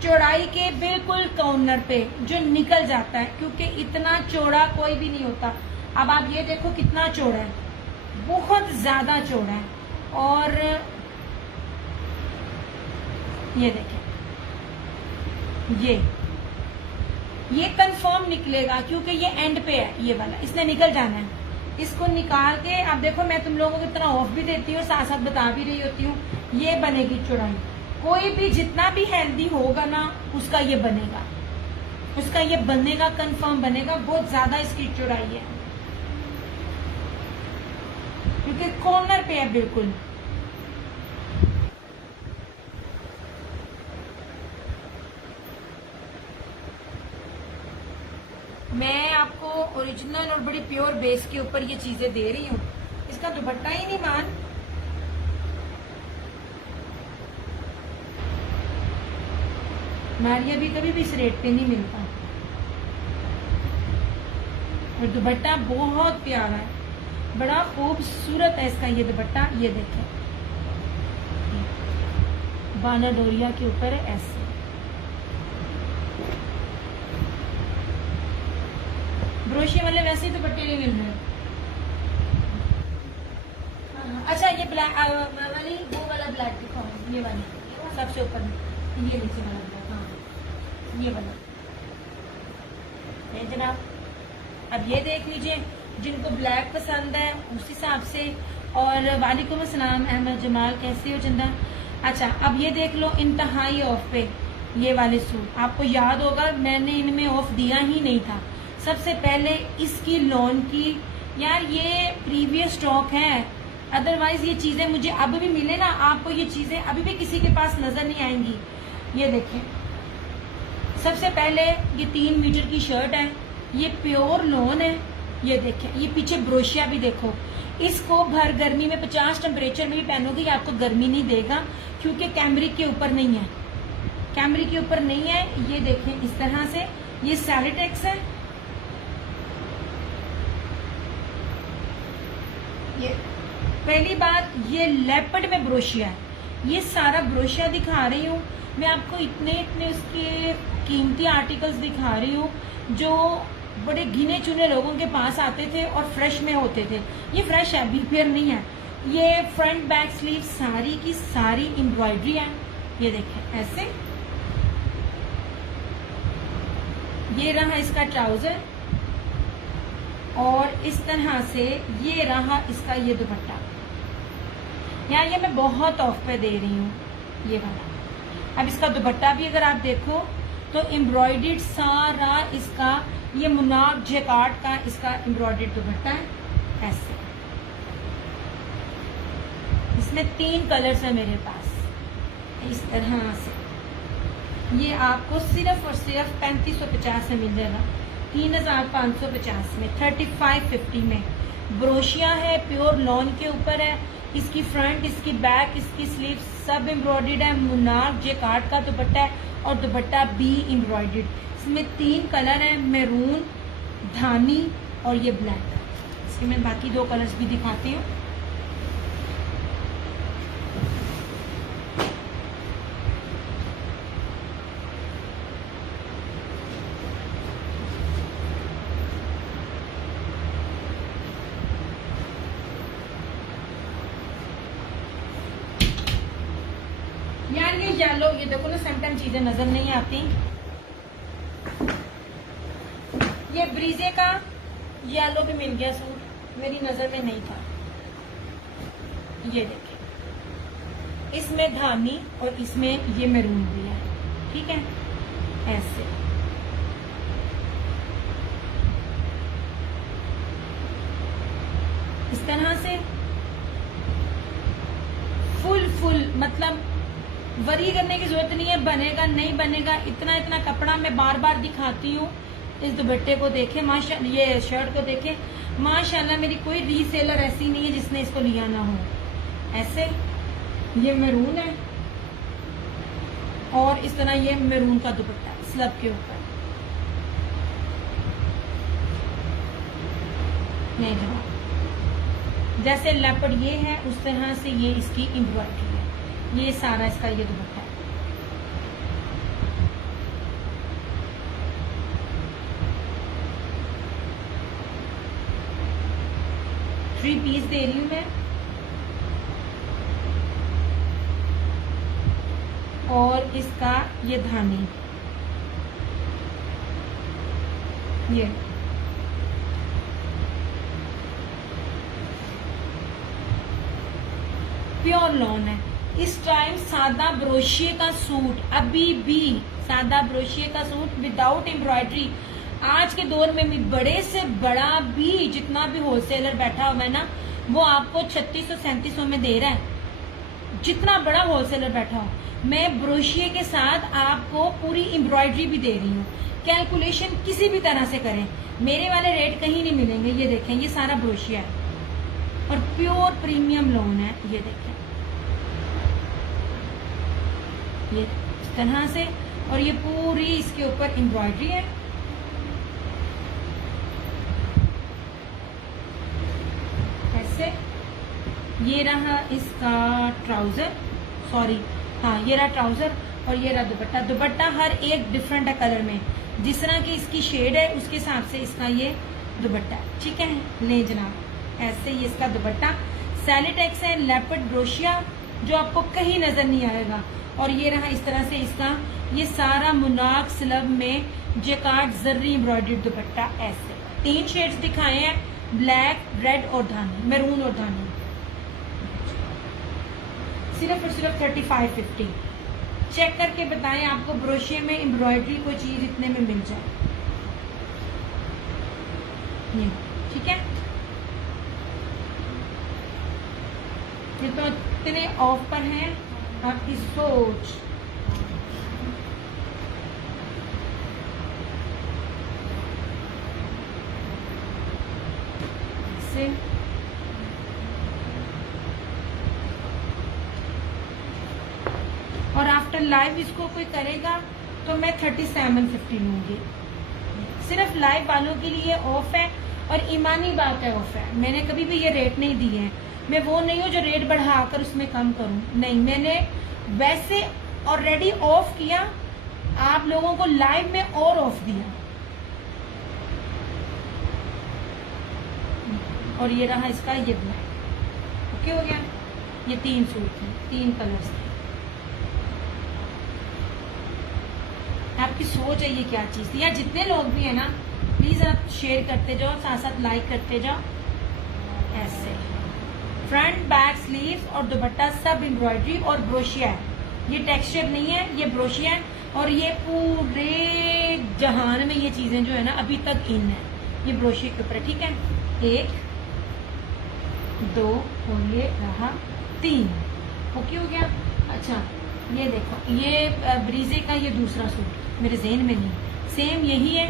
चौड़ाई के बिल्कुल कॉर्नर पे जो निकल जाता है, क्योंकि इतना चौड़ा कोई भी नहीं होता। अब आप ये देखो कितना चौड़ा है, बहुत ज्यादा चौड़ा है। और ये देखें, ये कंफर्म निकलेगा क्योंकि ये एंड पे है, ये वाला इसने निकल जाना है। इसको निकाल के आप देखो, मैं तुम लोगों को इतना ऑफ भी देती हूँ, साथ साथ बता भी रही होती हूँ। ये बनेगी चौड़ाई, कोई भी जितना भी हेल्दी होगा ना उसका ये बनेगा, उसका ये बनेगा, कंफर्म बनेगा। बहुत ज्यादा इसकी चौड़ाई है क्योंकि कॉर्नर पे है बिल्कुल। मैं आपको ओरिजिनल और बड़ी प्योर बेस के ऊपर ये चीजें दे रही हूँ। इसका दुपट्टा ही नहीं मान, मारिया भी कभी भी इस रेट पे नहीं मिलता, और दुपट्टा बहुत प्यारा है, बड़ा खूबसूरत है इसका ये दुपट्टा। ये देखें, बाना डोरिया के ऊपर है ऐसे। ब्रोशिया वाले वैसे ही दुपट्टे नहीं मिल रहे। वाली वो वाला ब्लैक दिखाओ, ये वाला सबसे ऊपर, ये नीचे वाला ब्लैक, हाँ ये वाला है जनाब। अब ये देख लीजिए, जिनको ब्लैक पसंद है उस हिसाब से। और वालेकुम अस्सलाम अहमद जमाल, कैसे हो चंदा? अच्छा, अब ये देख लो इंतहाई ऑफ पे ये वाले सूट, आपको याद होगा मैंने इनमें ऑफ दिया ही नहीं था। सबसे पहले इसकी लॉन की, यार ये प्रीवियस स्टॉक है, अदरवाइज ये चीजें मुझे अब भी मिले ना, आपको ये चीजें अभी भी किसी के पास नजर नहीं आएंगी। ये देखें, सबसे पहले ये 3 मीटर की शर्ट है, ये प्योर लॉन है। ये देखें, ये पीछे ब्रोशिया भी देखो, इसको भर गर्मी में 50 टेम्परेचर में भी पहनोगे ये आपको गर्मी नहीं देगा, क्योंकि कैमरिक के ऊपर नहीं है, कैमरिक के ऊपर नहीं है। ये देखें इस तरह से, ये सैलिटेक्स है। ये पहली बात, ये लेपर्ड में ब्रोशिया है, ये सारा ब्रोशिया दिखा रही हूँ मैं आपको। इतने इतने उसके कीमती आर्टिकल्स दिखा रही हूँ जो बड़े गिने चुने लोगों के पास आते थे और फ्रेश में होते थे। ये फ्रेश है, बीफेयर नहीं है। ये फ्रंट बैक स्लीव सारी की सारी एम्ब्रॉयडरी है। ये देखें ऐसे, ये रहा इसका ट्राउजर और इस तरह से ये रहा इसका ये दुपट्टा। यार ये मैं बहुत ऑफ पे दे रही हूँ ये वाला। अब इसका दुपट्टा भी अगर आप देखो तो एम्ब्रॉयडर्ड सारा इसका, ये मुनाक जैकार्ड का इसका एम्ब्रॉयडर्ड दुपट्टा है ऐसे। इसमें 3 कलर्स है मेरे पास इस तरह से। ये आपको सिर्फ और सिर्फ 3550 में मिल जाएगा, 3550 में, 3550 में। ब्रोशिया है, प्योर लॉन के ऊपर है। इसकी फ्रंट, इसकी बैक, इसकी स्लीव सब एम्ब्रॉयडर्ड है। मुनाक जैकार्ड का दुपट्टा है और दुपट्टा भी एम्ब्रॉयडर्ड। इसमें 3 कलर है, मैरून, धानी और ये ब्लैक। इसके मैं बाकी 2 कलर्स भी दिखाती हूँ। यार ये येलो, ये देखो ना समटाइम चीजें नजर नहीं आती। ये ब्रीजे का येलो भी मिल गया सूट, मेरी नजर में नहीं था। ये देखिए, इसमें धानी और इसमें ये मैरून भी है, ठीक है ऐसे। इस तरह से फुल मतलब वरी करने की जरूरत नहीं है, बनेगा नहीं बनेगा, इतना इतना कपड़ा मैं बार बार दिखाती हूँ। इस दुपट्टे को देखें माशाल्लाह, ये शर्ट को देखें माशाल्लाह, मेरी कोई रीसेलर ऐसी नहीं है जिसने इसको लिया ना हो। ऐसे ये मैरून है और इस तरह ये मैरून का दुपट्टा स्लब के ऊपर। नहीं जनाब, जैसे लेपर्ड ये है उस तरह से ये इसकी एम्ब्रॉयडरी है। ये सारा इसका ये दुपट्टा है। थ्री पीस दे रही हूं मैं। और इसका ये धानी, ये प्योर लॉन है। इस टाइम सादा ब्रोशिये का सूट, अभी भी सादा ब्रोशिये का सूट विदाउट एम्ब्रॉयडरी, आज के दौर में भी बड़े से बड़ा भी जितना भी होलसेलर बैठा हुआ है ना, वो आपको 3600-3700 में दे रहा है। जितना बड़ा होलसेलर बैठा हो, मैं ब्रोशिये के साथ आपको पूरी एम्ब्रॉयडरी भी दे रही हूँ। कैलकुलेशन किसी भी तरह से करें, मेरे वाले रेट कहीं नहीं मिलेंगे। ये देखें, ये सारा ब्रोशिया है और प्योर प्रीमियम लॉन है। ये देखें, ये इस तरह से, और ये पूरी इसके ऊपर एम्ब्रॉयडरी है। ऐसे ये रहा इसका ट्राउजर, सॉरी हाँ ये रहा ट्राउजर और ये रहा दुपट्टा। दुपट्टा हर एक डिफरेंट है कलर में, जिस तरह की इसकी शेड है उसके हिसाब से इसका ये दुपट्टा है, ठीक है। ले जनाब, ऐसे ये इसका दुपट्टा सैलिटेक्स है लेपर्ड ब्रोशिया, जो आपको कहीं नजर नहीं आएगा। और ये रहा इस तरह से इसका ये सारा मुनाक स्लब में जेकार्ड जर्री एम्ब्रॉयडरी दुपट्टा। ऐसे 3 शेड्स दिखाए हैं, ब्लैक, रेड और धानी, मैरून और धानी। सिर्फ और सिर्फ 3550। चेक करके बताएं आपको ब्रोशिया में एम्ब्रॉयडरी कोई चीज इतने में मिल जाए। ठीक है, ये तो इतने ऑफ पर हैं आपकी सोच। से और आफ्टर लाइव इसको कोई करेगा तो मैं 3750 लूंगी। सिर्फ लाइव वालों के लिए ऑफ है और ईमानी बात है ऑफ है। मैंने कभी भी ये रेट नहीं दिए हैं। मैं वो नहीं हूँ जो रेट बढ़ाकर उसमें कम करूं, नहीं, मैंने वैसे ऑलरेडी ऑफ किया, आप लोगों को लाइव में और ऑफ दिया। और ये रहा इसका ये ब्लैक। ओके हो गया। ये 3 सूट हैं, 3 कलर्स हैं। आपकी सोच है ये क्या चीज थी। या जितने लोग भी है ना, प्लीज आप शेयर करते जाओ, साथ साथ लाइक करते जाओ। ऐसे फ्रंट बैक स्लीव्स और दुपट्टा सब एम्ब्रॉयडरी और ब्रोशिया है। ये टेक्सचर नहीं है, ये ब्रोशिया है। और ये पूरे जहान में ये चीजें जो है ना अभी तक इन है, ये ब्रोशिया के ऊपर। ठीक है, 1 2 और ये रहा 3। ओके हो गया। अच्छा ये देखो, ये ब्रीजे का ये दूसरा सूट मेरे ज़हन में नहीं, सेम यही है।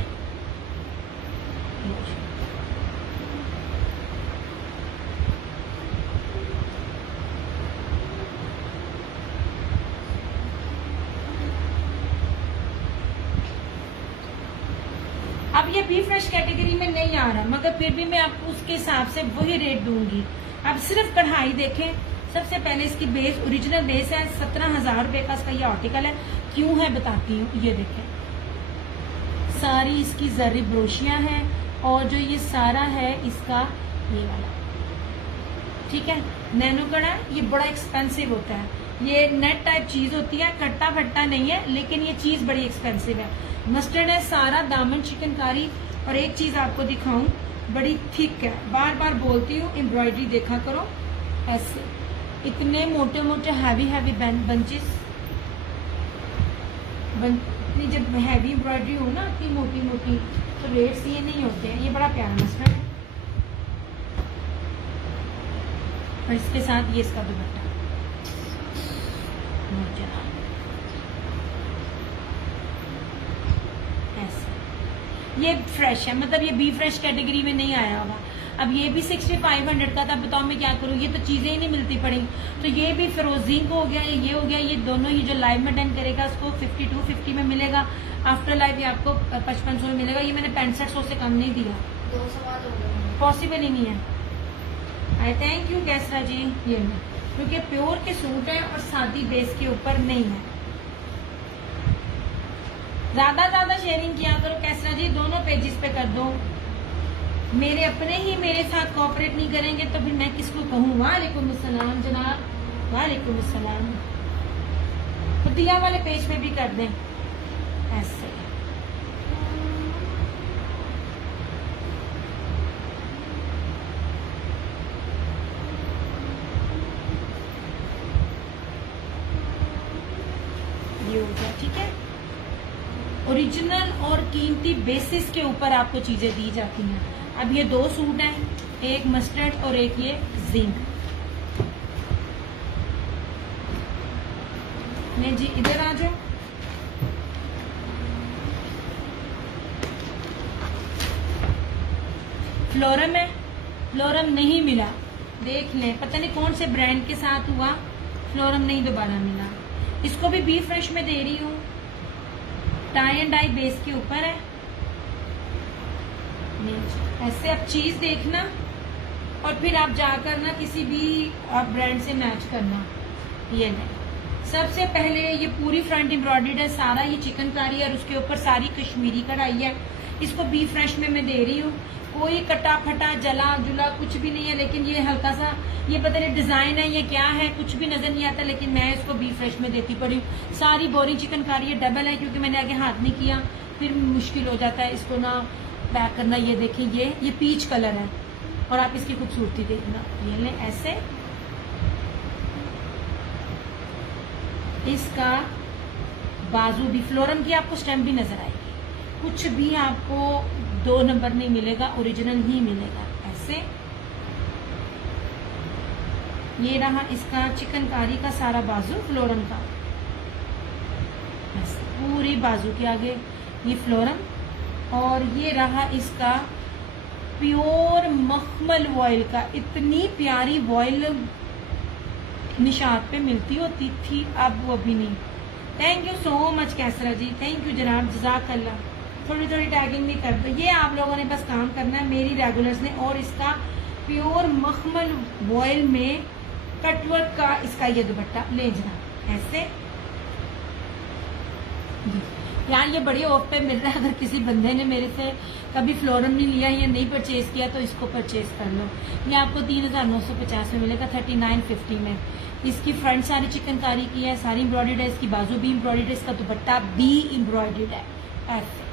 अब ये बी फ्रेश कैटेगरी में नहीं आ रहा, मगर फिर भी मैं आपको उसके हिसाब से वही रेट दूंगी। अब सिर्फ कढ़ाई देखें। सबसे पहले इसकी बेस ओरिजिनल बेस है, 17,000 रुपए का इसका ये आर्टिकल है। क्यों है बताती हूँ। ये देखें, सारी इसकी जरी ब्रोशिया है और जो ये सारा है इसका ये वाला, ठीक है, नैनो कड़ा। ये बड़ा एक्सपेंसिव होता है, ये नेट टाइप चीज होती है, कट्टा फट्टा नहीं है, लेकिन ये चीज बड़ी एक्सपेंसिव है। मस्टर्ड है सारा, दामन चिकनकारी। और एक चीज आपको दिखाऊं, बड़ी थिक है, बार बार बोलती हूँ, एम्ब्रॉयडरी देखा करो। ऐसे इतने मोटे मोटे हैवी बंचेस, इतनी जब हैवी एम्ब्रॉयडरी हो ना, इतनी मोटी मोटी, तो रेट्स ये नहीं होते हैं। ये बड़ा प्यारा मस्टर्ड है और इसके साथ ये इसका दुपट्टा। ये फ्रेश है, मतलब ये बी फ्रेश कैटेगरी में नहीं आया होगा। अब ये भी 6500 का था। बताओ मैं क्या करूँ, ये तो चीजें ही नहीं मिलती पड़ी। तो ये भी फिरोजी को हो गया, ये हो गया। ये दोनों ही जो लाइव में डन करेगा उसको 5250 में मिलेगा। आफ्टर लाइव ये आपको 5500 में मिलेगा। ये मैंने 6500 से कम नहीं दिया, 2 सवाल हो गए, पॉसिबल ही नहीं है। आई थैंक यू कैसरा जी। ये क्योंकि प्योर के सूट है और सादी बेस के ऊपर नहीं है। ज्यादा शेयरिंग किया करो कैसरा जी, दोनों पेजेस पे कर दो। मेरे अपने ही मेरे साथ कोऑपरेट नहीं करेंगे तो फिर मैं किसको कहूँ। वालेकुम अस्सलाम जनाब, वालेकुम अस्सलाम। तो दिया वाले पेज पे भी कर दें ऐसे। ये हो गया, ठीक है। ओरिजिनल और कीमती बेसिस के ऊपर आपको चीजें दी जाती हैं। अब ये 2 सूट हैं, एक मस्टर्ड और एक ये जिंक। नहीं जी, इधर आ जाओ। फ्लोरम है, फ्लोरम नहीं मिला, देख लें, पता नहीं कौन से ब्रांड के साथ हुआ, फ्लोरम नहीं दोबारा मिला। इसको भी बी फ्रेश में दे रही हूँ, टाई एंड डाई बेस के ऊपर है। ऐसे आप चीज देखना और फिर आप जाकर ना किसी भी आप ब्रांड से मैच करना। ये नहीं, सबसे पहले ये पूरी फ्रंट एम्ब्रॉयडर्ड है, सारा ये चिकनकारी है और उसके ऊपर सारी कश्मीरी कढ़ाई है। इसको बी फ्रेश में मैं दे रही हूँ। कोई कटा फटा जला जुला कुछ भी नहीं है, लेकिन ये हल्का सा, ये पता नहीं डिजाइन है ये क्या है, कुछ भी नजर नहीं आता, लेकिन मैं इसको बी फ्रेश में देती पड़ी हूँ। सारी बोरी चिकनकारी है, डबल है, क्योंकि मैंने आगे हाथ नहीं किया, फिर मुश्किल हो जाता है इसको ना पैक करना। ये देखिए ये पीच कलर है, और आप इसकी खूबसूरती देखना। ये ले ऐसे, इसका बाजू भी फ्लोरम की आपको स्टैम्प भी नजर आएगी, कुछ भी आपको 2 नंबर नहीं मिलेगा, ओरिजिनल ही मिलेगा। ऐसे ये रहा इसका चिकनकारी का सारा बाजू फ्लोरम का, ऐसे पूरी बाजू के आगे ये फ्लोरम, और ये रहा इसका प्योर मखमल वॉयल का। इतनी प्यारी वॉयल निशात पे मिलती होती थी, अब वो भी नहीं। Thank you so much Kaisra ji, thank you जनाब, जज़ाकल्लाह। थोड़ी थोड़ी टैगिंग भी कर दो, ये आप लोगों ने बस काम करना है, मेरी रेगुलर्स ने। और इसका प्योर मखमल वॉयल में कटवर्क का इसका ये दुपट्टा ले जाना ऐसे। यार ये बड़ी ऑफ पे मिल रहा है, अगर किसी बंदे ने मेरे से कभी फ्लोरम नहीं लिया या नहीं परचेज किया तो इसको परचेज कर लो। ये आपको 3950 में मिलेगा, 3950 में। इसकी फ्रंट सारी चिकनकारी की है, सारी एम्ब्रॉयडर्ड है, इसकी बाजू भी एम्ब्रॉयडर्ड है, इसका दुपट्टा भी एम्ब्रॉयडर्ड है ऐसे।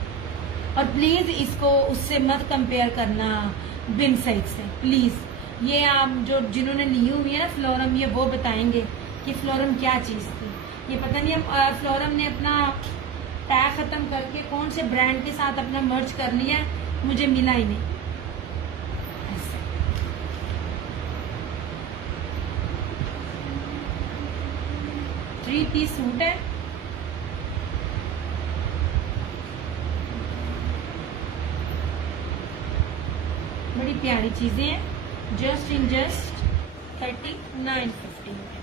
और प्लीज इसको उससे मत कंपेयर करना बिन साइड से, प्लीज। ये आप जो जिन्होंने ली हुई है ना फ्लोरम, ये वो बताएंगे कि फ्लोरम क्या चीज थी। ये पता नहीं हम फ्लोरम ने अपना टैग खत्म करके कौन से ब्रांड के साथ अपना मर्ज कर लिया है, मुझे मिला ही नहीं। ऐसे 3 पीस सूट है, बड़ी प्यारी चीजें हैं, जस्ट 3950 में।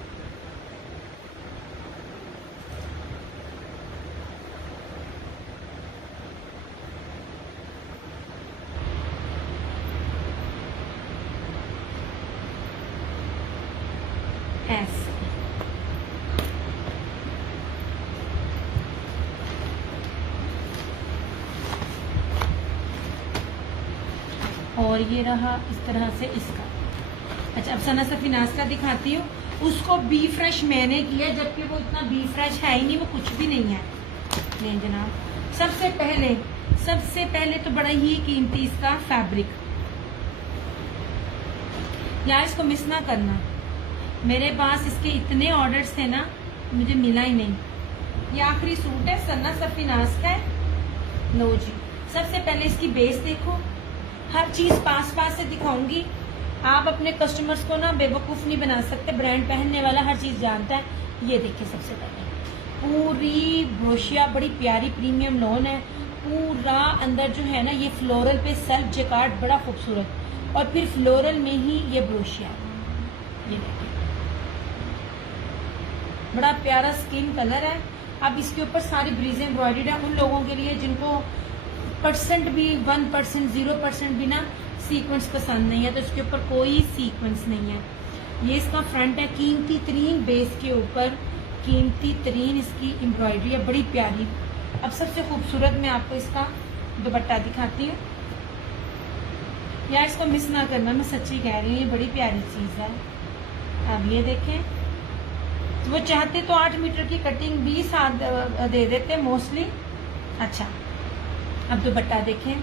ऐसे और ये रहा इस तरह से इसका। अच्छा, अब सना सफीनाज का दिखाती हूँ। उसको बी फ्रेश मैंने किया, जबकि वो इतना बी फ्रेश है ही नहीं, वो कुछ भी नहीं है। नहीं जनाब, सबसे पहले तो बड़ा ही कीमती इसका फैब्रिक। यार इसको मिस ना करना, मेरे पास इसके इतने ऑर्डर्स थे ना, मुझे मिला ही नहीं। ये आखिरी सूट है, सना सफीनाज का है। लो जी, सबसे पहले इसकी बेस देखो, हर चीज पास से दिखाऊंगी। आप अपने कस्टमर्स को ना बेवकूफ नहीं बना सकते, ब्रांड पहनने वाला हर चीज जानता है। ये देखिए, सबसे पहले पूरी ब्रोशिया बड़ी प्यारी प्रीमियम लॉन है, पूरा अंदर जो है ना ये फ्लोरल पे सेल्फ जेकार्ड बड़ा खूबसूरत, और फिर फ्लोरल में ही ये ब्रोशिया। ये देखिए बड़ा प्यारा स्किन कलर है। अब इसके ऊपर सारी ब्रीजें एम्ब्रॉयडर्ड है, उन लोगों के लिए जिनको % भी 1% 0% भी ना सीक्वेंस पसंद नहीं है, तो इसके ऊपर कोई सीक्वेंस नहीं है। ये इसका फ्रंट है, कीमती तरीन बेस के ऊपर कीमती तरीन इसकी एम्ब्रॉयडरी है, बड़ी प्यारी। अब सबसे खूबसूरत मैं आपको इसका दुपट्टा दिखाती हूँ। यार इसको मिस ना करना, मैं सच्ची कह रही हूँ, ये बड़ी प्यारी चीज है। अब ये देखें, वो चाहते तो 8 मीटर की कटिंग भी साथ दे देते मोस्टली। अच्छा, अब दुपट्टा देखें,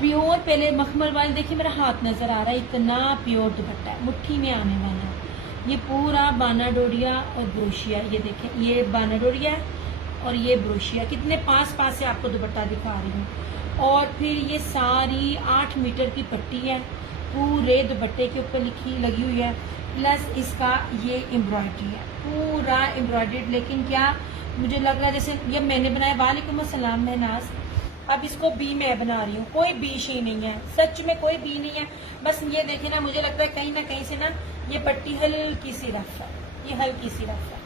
प्योर पहले मखमल वाले, देखिए मेरा हाथ नजर आ रहा है, इतना प्योर दुपट्टा है, मुट्ठी में आने वाला है। ये पूरा बाना डोरिया और ब्रोशिया, ये देखें, ये बाना डोरिया और ये ब्रोशिया, कितने पास से आपको दुपट्टा दिखा रही हूँ। और फिर ये सारी 8 मीटर की पट्टी है, पूरे दुपट्टे के ऊपर लगी हुई है, प्लस इसका ये एम्ब्रॉयडरी है, पूरा एम्ब्रॉयडर्ड। लेकिन क्या मुझे लग रहा है जैसे ये मैंने बनाया। वालेकुम अस्सलाम महनाज। अब इसको बी मैं बना रही हूँ, कोई बीच ही नहीं है, सच में कोई बी नहीं है। बस ये देखे ना, मुझे लगता है कहीं ना कहीं से ना ये पट्टी हल्की सी रफ है, ये हल्की सी रफ है।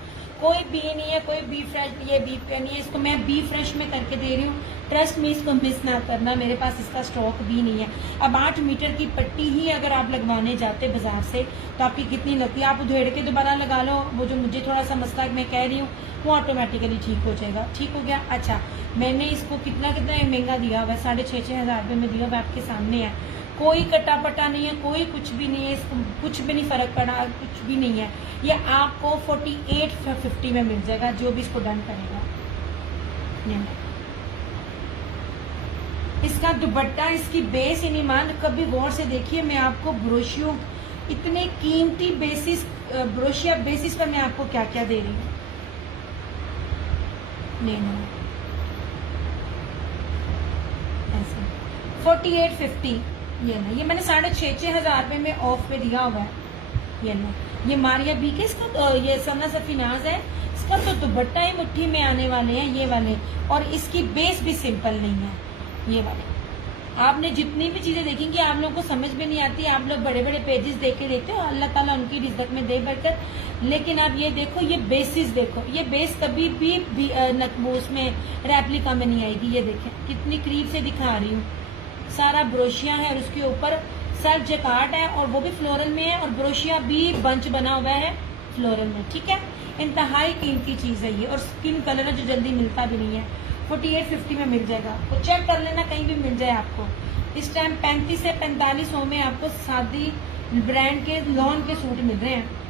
कोई बी नहीं है, कोई बी फ्रेश नहीं है, बी पे नहीं है। इसको मैं बी फ्रेश में करके दे रही हूँ, ट्रस्ट में, इसको मिस ना करना, मेरे पास इसका स्टॉक भी नहीं है। अब 8 मीटर की पट्टी ही अगर आप लगवाने जाते बाजार से तो आपकी कितनी लगती है? आप उधेड़ के दोबारा लगा लो, वो जो मुझे थोड़ा सा मसला मैं कह रही हूँ वो ऑटोमेटिकली ठीक हो जाएगा। ठीक हो गया। अच्छा, मैंने इसको कितना महंगा दिया हुआ है, 6,500 रुपये में दिया हुआ, आपके सामने है। कोई कटा पटा नहीं है, कोई कुछ भी नहीं है, इसको कुछ भी नहीं फर्क पड़ा, कुछ भी नहीं है। ये आपको 4850 में मिल जाएगा, जो भी इसको डन करेगा। इसका दुपट्टा, इसकी बेस ईमान कभी गौर से देखिए। मैं आपको ब्रोशियो, इतने कीमती बेसिस, ब्रोशिया बेसिस पर मैं आपको क्या क्या दे रही हूँ। लेना 4850, ये ना, ये मैंने 6,500 रुपये में ऑफ पे दिया हुआ है। ये ना, ये मारिया बी के, इसका ये सना सफीनाज है, इसका तो दुपट्टा ही मुट्ठी में आने वाले हैं ये वाले, और इसकी बेस भी सिंपल नहीं है ये वाले। आपने जितनी भी चीजें देखेंगी आप लोगों को समझ में नहीं आती, आप लोग बड़े बड़े पेजेस देख के देखते हो, अल्लाह ताला उनकी रिज़्क़ में दे बरकत। लेकिन आप ये देखो, ये बेसिस देखो, ये बेस कभी भी उसमें रेप्लिका में नहीं आएगी। ये देखें कितनी करीब से दिखा रही हूँ, सारा ब्रोशिया है और उसके ऊपर सेल्फ जैकार्ड है, और वो भी फ्लोरल में है, और ब्रोशिया भी बंच बना हुआ है फ्लोरल में। ठीक है, इंतहाई कीमती चीज़ है ये, और स्किन कलर है जो जल्दी मिलता भी नहीं है। 4850 में मिल जाएगा, तो चेक कर लेना कहीं भी मिल जाए आपको। इस टाइम 35 से 45 में आपको सादी ब्रांड के लॉन के सूट मिल रहे हैं।